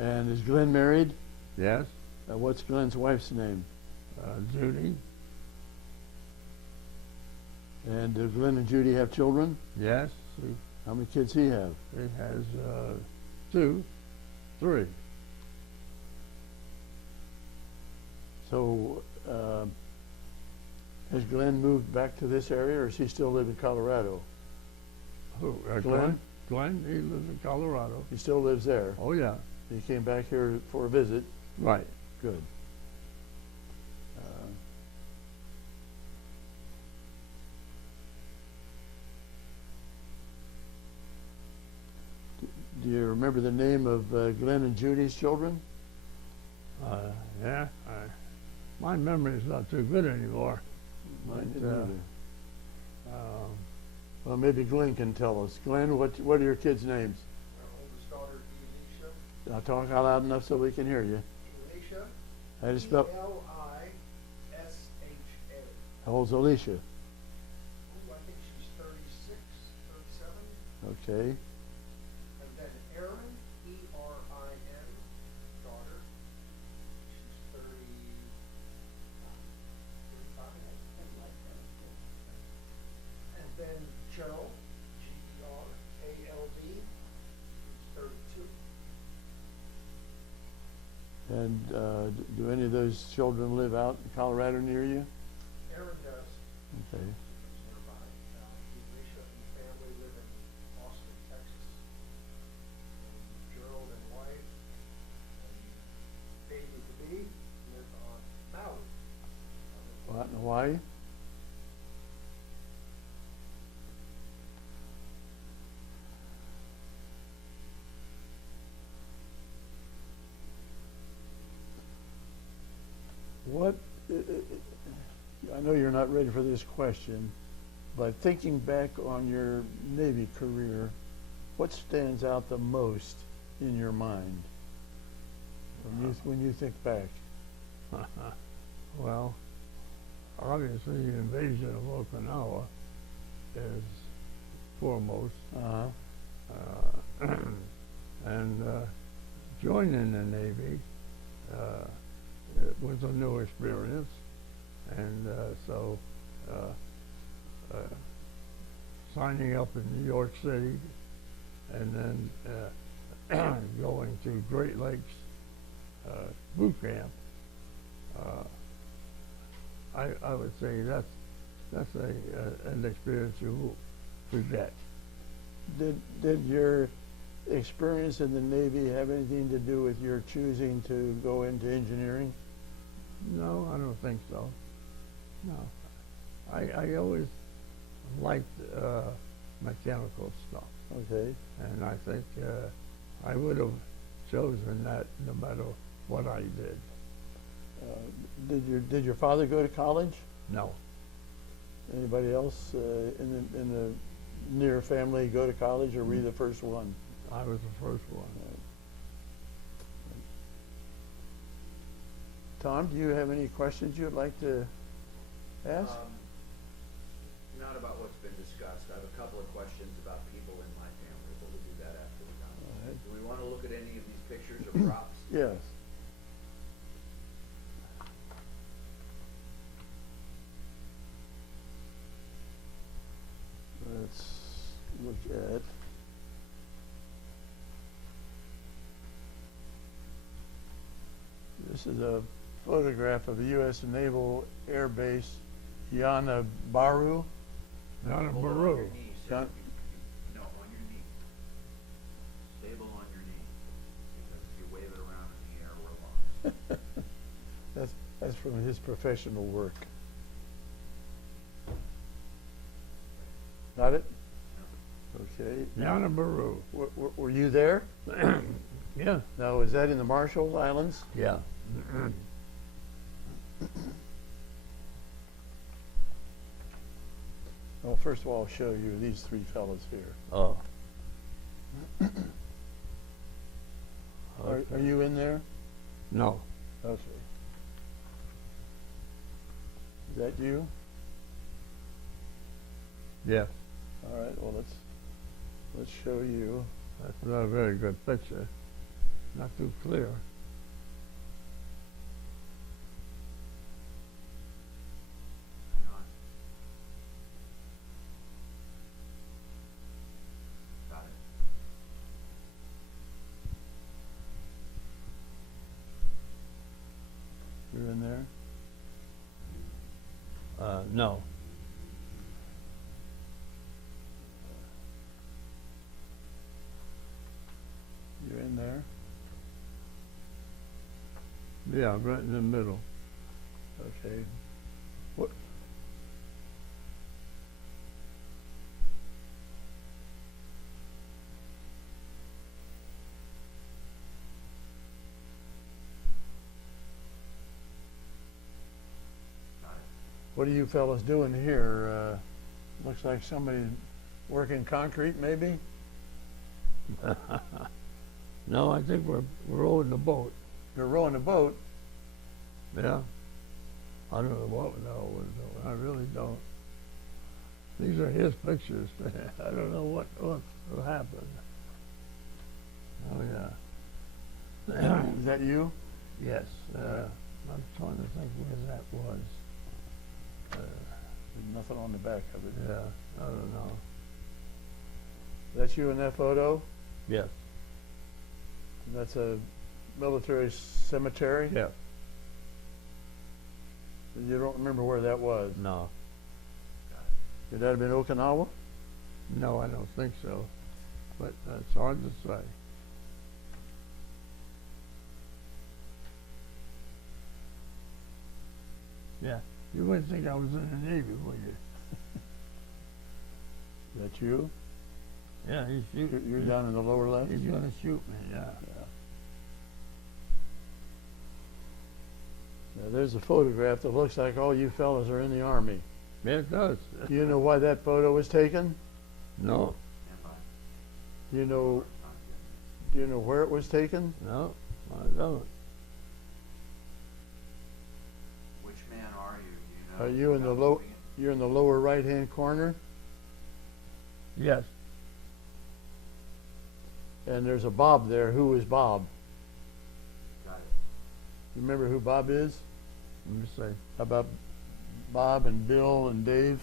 And is Glenn married? Yes, What's Glenn's wife's name? Judy. And do Glenn and Judy have children? Yes, How many kids he have? he has 2, 3. So, has Glenn moved back to this area, or does he still live in Colorado? Who? Glenn? Glenn, he lives in Colorado. He still lives there. Oh yeah, He came back here for a visit. right. Good. Do you remember the name of Glenn and Judy's children? Yeah, my memory's not too good anymore. Mine But, didn't either. um, Well, maybe Glenn can tell us. Glenn, what are your kids' names? Our oldest daughter, Elisha. Now talk out loud enough so we can hear you. Elisha. How do you spell? Elisha. How old's Alicia? Oh, I think she's 36, 37. Okay. And then Erin, E-R-I-N, daughter. She's 35. And then Joe, G-E-R-A-L-D, who's 32. And do any of those children live out in Colorado near you? Erin does. Okay. She lives nearby. Elisha and the family live in Austin, Texas. And Gerald and wife and baby to be live on Maui. Out in Hawaii? What, I know you're not ready for this question, but thinking back on your Navy career, what stands out the most in your mind when you think back? Well, obviously the invasion of Okinawa is foremost. Uh-huh. And joining the Navy, it was a new experience. And so signing up in New York City and then going to Great Lakes boot camp, I would say that's an experience you won't forget. Did your experience in the Navy have anything to do with your choosing to go into engineering? No, I don't think so. No, I always liked mechanical stuff, Okay. and I think I would have chosen that no matter what I did. Did your father go to college? No, Anybody else in the near family go to college, or were you the first one? I was the first one. Tom, do you have any questions you'd like to ask? Not about what's been discussed. I have a couple of questions about people in my family, but we'll do that after we're done. All right. Do we want to look at any of these pictures or props? Yes. Let's look at. This is a photograph of the U.S. Naval Air Base Yanabaru. Not a Hold on Baru. your knee, sir. Done. No, on your knee. Stable on your knee. Because if you wave it around in the air, we're lost. That's from his professional work. Got it? Okay. Yana Baru. Were you there? Yeah. Now, is that in the Marshall Islands? Yeah. Well, first of all, I'll show you these three fellows here. Oh. Are you in there? No. Okay. Is that you? Yeah. All right. Well, let's show you. That's not a very good picture. Not too clear. Hang on. Got it. You're in there. No. You're in there. Yeah, right in the middle. Okay. What? Got it. What are you fellas doing here? Looks like somebody working concrete, maybe? No, I think we're rowing the boat. You're rowing a boat. Yeah. I don't know what the hell we're doing. I really don't. These are his pictures. I don't know what happened. Oh yeah. Is that you? Yes. I'm trying to think where that was. There's nothing on the back of it. Yeah. I don't know. That's you in that photo? Yes. That's a military cemetery? Yeah. You don't remember where that was? No. Could that have been Okinawa? No, I don't think so. But it's hard to say. Yeah. You wouldn't think I was in the Navy, would you? That you? Yeah, he's shooting. You're down in the lower left? He's gonna shoot me, yeah. Yeah. There's a photograph that looks like all you fellas are in the Army. Yeah, it does. Do you know why that photo was taken? No, Stand by. Do you know, Not do you know where it was taken? no, I don't. Which man are you? Do you know? Are you in the without low, moving it? you're in the lower right-hand corner, Yes, and there's a Bob there. Who is Bob? Got it. You remember who Bob is? let me see. How about Bob and Bill and Dave?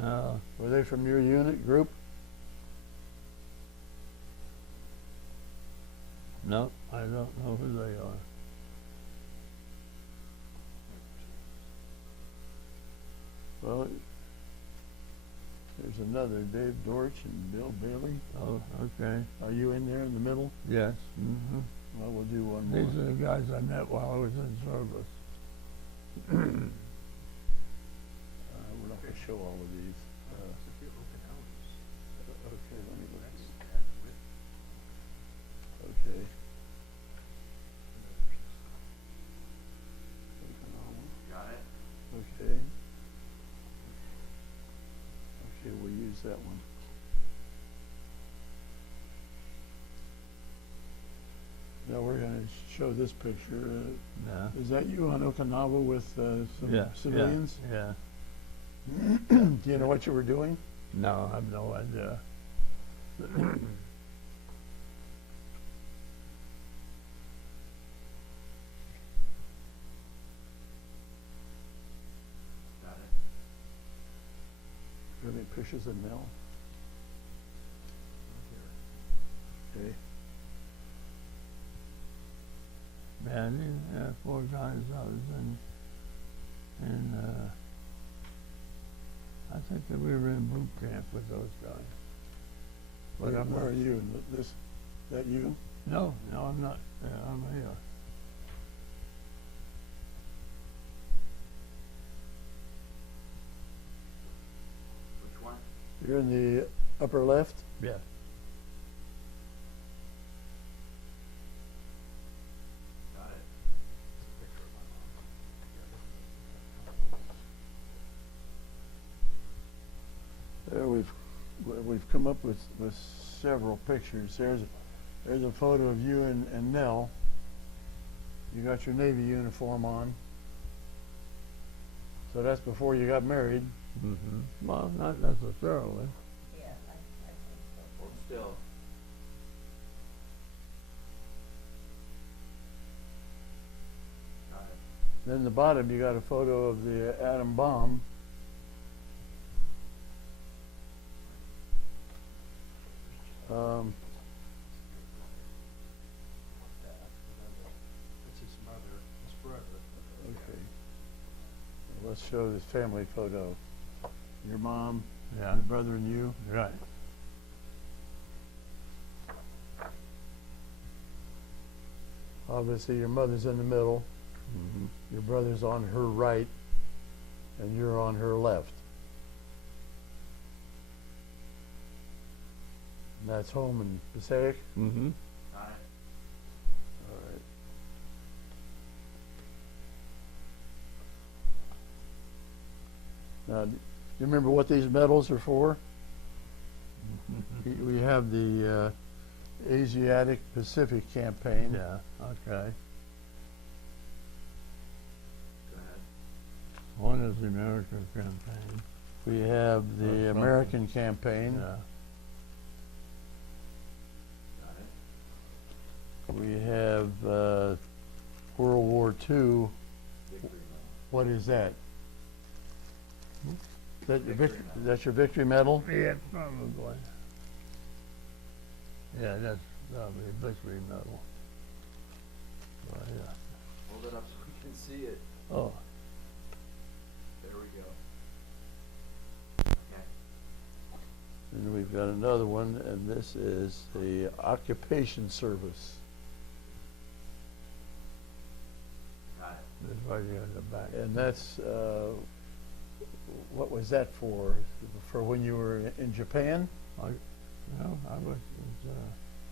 No, Were they from your unit group? no, I don't know who they are. Well, there's another, Dave Dortch and Bill Bailey. Oh, okay. Are you in there in the middle? Yes. Mm-hmm. Well, we'll do one more. These are the guys I met while I was in service. We're not going to show all of these. Looks like you're Okinawas. Okay, let me look. That's with Okay. Got it? Okay. Okay, we'll use that one. Now we're going to show this picture. Yeah. Is that you on Okinawa with some Yeah. civilians? Yeah. Do you know what you were doing? No, I have no idea. Got it? Are there any pictures of Mel? Okay. Man, these 4 guys I was in I think that we were in boot camp with those guys. But I'm Where not, are you? This, that you? no, I'm not. Yeah, I'm here. Which one? You're in the upper left? Yeah. Got it. There we've come up with several pictures. There's a photo of you and Nell. You got your Navy uniform on. So that's before you got married. Mm-hmm. Well, not necessarily. Yeah, I think so. Hold still. Got it. Then the bottom you got a photo of the atom bomb. That's his mother, his brother. Okay. Let's show this family photo. Your mom, Yeah. your brother and you. Right. Obviously your mother's in the middle. Mm-hmm. Your brother's on her right, and you're on her left. And that's home in Passaic. Mm-hmm. Got it. All right. Now, do you remember what these medals are for? We have the Asiatic Pacific campaign. Yeah. Okay. Go ahead. One is the American campaign. We have the something. American campaign. Yeah. Got it. We have World War II. Victory medal. What is that? That your Victory medal. that's your victory medal? Yeah, probably. Yeah, that's probably a victory medal. Oh, yeah. Hold it up so we can see it. Oh, There we go. Okay. And we've got another one, and this is the Occupation Service. Got it. it's right here in the back. And that's, what was that for? For when you were in Japan? No, I was,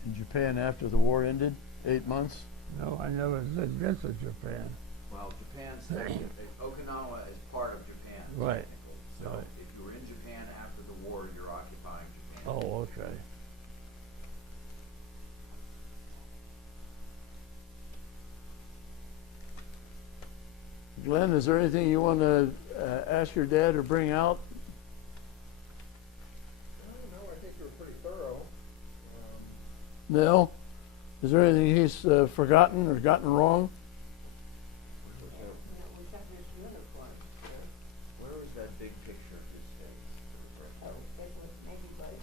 In Japan after the war ended? 8 months? no, I never did get to Japan. Well, Japan's Okinawa is part of Japan, Right. technically. So Right. if you were in Japan after the war, you're occupying Japan. Oh, okay. Glenn, is there anything you want to ask your dad or bring out? No, I think you were pretty thorough. Nell, is there anything he's forgotten or gotten wrong? No, we got this uniform, sir. Where was that big picture of his face? Oh, it was maybe right,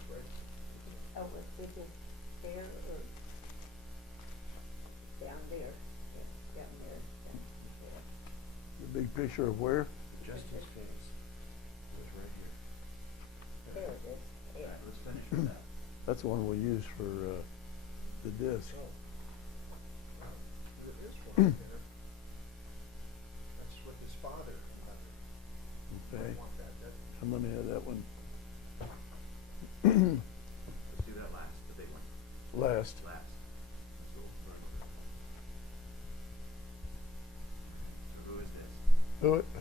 oh, was it there or down there? Yeah, down there, down there. The big picture of where? Just his face. It was right here. There it is, All yeah. right, let's finish with that. That's the one we'll use for the disc. So, there is one there. That's with his father. Okay, I want that. I'm going to have that one Let's do that last, the big one. last. Last. Let's go run with it. So who is this?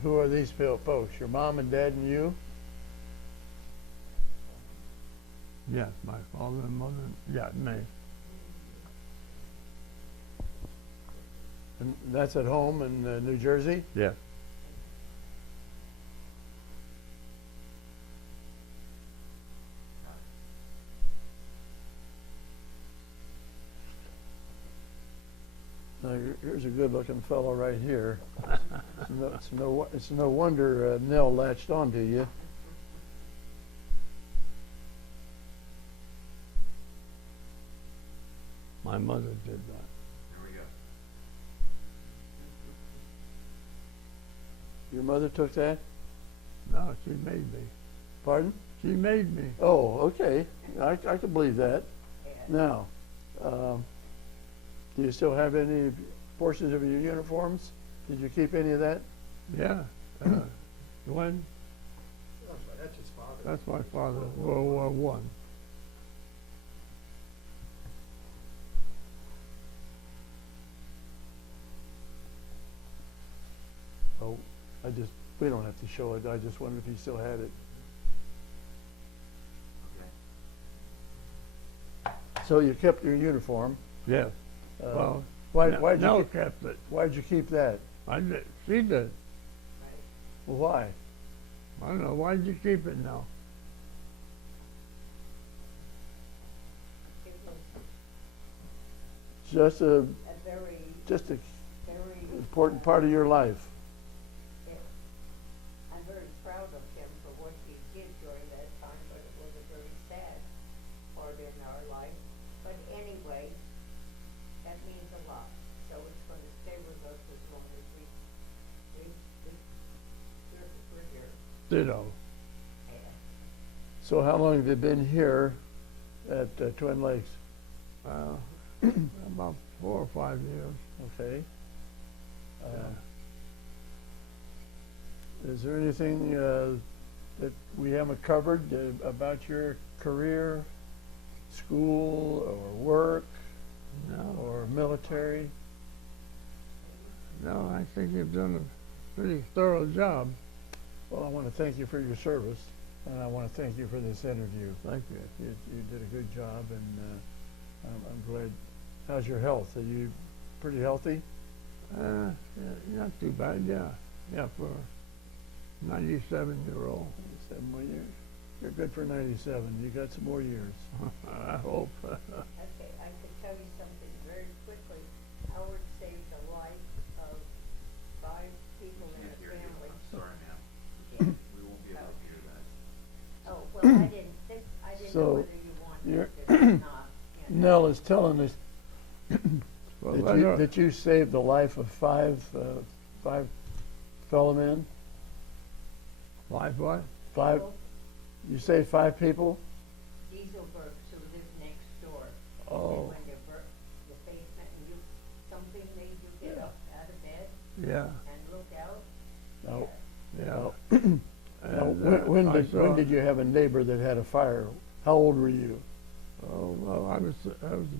Who are these folks? Your mom and dad and you? Yes, my father and mother, yeah, me. And that's at home in New Jersey? Yes. Now, here's a good-looking fellow right here. It's no wonder Nell latched onto you. My mother did that. There we go. Your mother took that? No, she made me. Pardon? She made me. Oh, okay. I can believe that. Yeah. Now, do you still have any portions of your uniforms? Did you keep any of that? Yeah. Glenn, Oh, so that's his father. that's my father, World War One. Oh, we don't have to show it. I just wondered if he still had it. Okay. So you kept your uniform. Yes. Uh, Well, why'd you Nell keep, kept it. why'd you keep that? I did. She did. Well, why? I don't know. Why'd you keep it now? It was Just a a very, just a very. important part of your life. Yeah. I'm very proud of him for what he did during that time, but it was a very sad part in our life. But anyway, that means a lot, so it's gonna stay with us as long as we're here. Ditto. Yeah. So how long have you been here at Twin Lakes? About 4 or 5 years. Okay. Is there anything that we haven't covered about your career, school, or work, No. or military? No, I think you've done a pretty thorough job. Well, I want to thank you for your service, and I want to thank you for this interview. Thank you. You did a good job, and I'm glad. How's your health? Are you pretty healthy? Yeah, not too bad, yeah. Yeah, for a 97-year-old. 7 more years. You're good for 97. You got some more years. I hope. Okay, I could tell you something very quickly. Howard saved the life of 5 people in Can't a hear you. family. I'm sorry, ma'am. Yeah. We won't be able to hear that. Oh, well, I didn't know So, whether you wanted you're- it or not. You know. Nell is telling us Well, that you saved the life of 5 fellow men. Life what? 5. Well, You saved 5 people. Dieselbergs who lived next door. Oh. And when you burnt the basement and something made you get up out of bed Yeah, and look out. No. yeah. Now, And, when I saw- did you have a neighbor that had a fire? How old were you? Oh, well, I was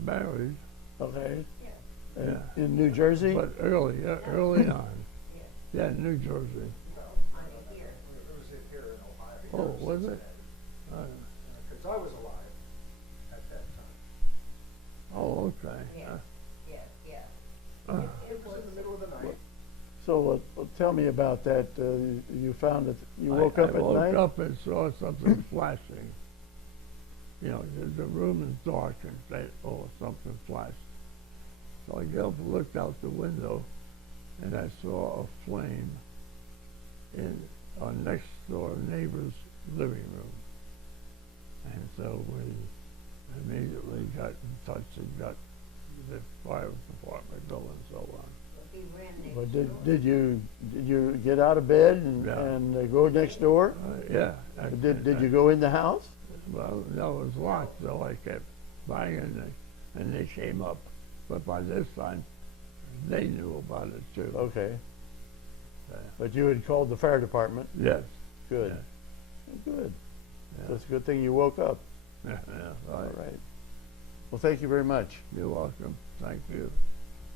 married, Okay. Yeah. And Yeah. in New Jersey? but early on. Yeah, New Jersey. Well, On it here. it was here in Ohio. here Oh, in was it? Cincinnati. Uh, Because I was alive at that time. oh, okay. Yeah, yeah. Uh, It was in the middle of the night. So tell me about that. You found it, you woke up I at night? woke up and saw something flashing. You know, the room is dark and say, oh, something flashed. So I got up and looked out the window and I saw a flame in our next door neighbor's living room. And so we immediately got in touch and got the fire department going and so on. He ran next But door. did you get out of bed and, Yeah. and go next door? Yeah. Did you go in the house? Well, no, it was locked, so I kept banging and they came up. But by this time, they knew about it too. Okay. Yeah. But you had called the fire department? Yes. Good. Yeah. Good. Yeah. So it's a good thing you woke up. Yeah, All right. right. Well, thank you very much. You're welcome. Thank you.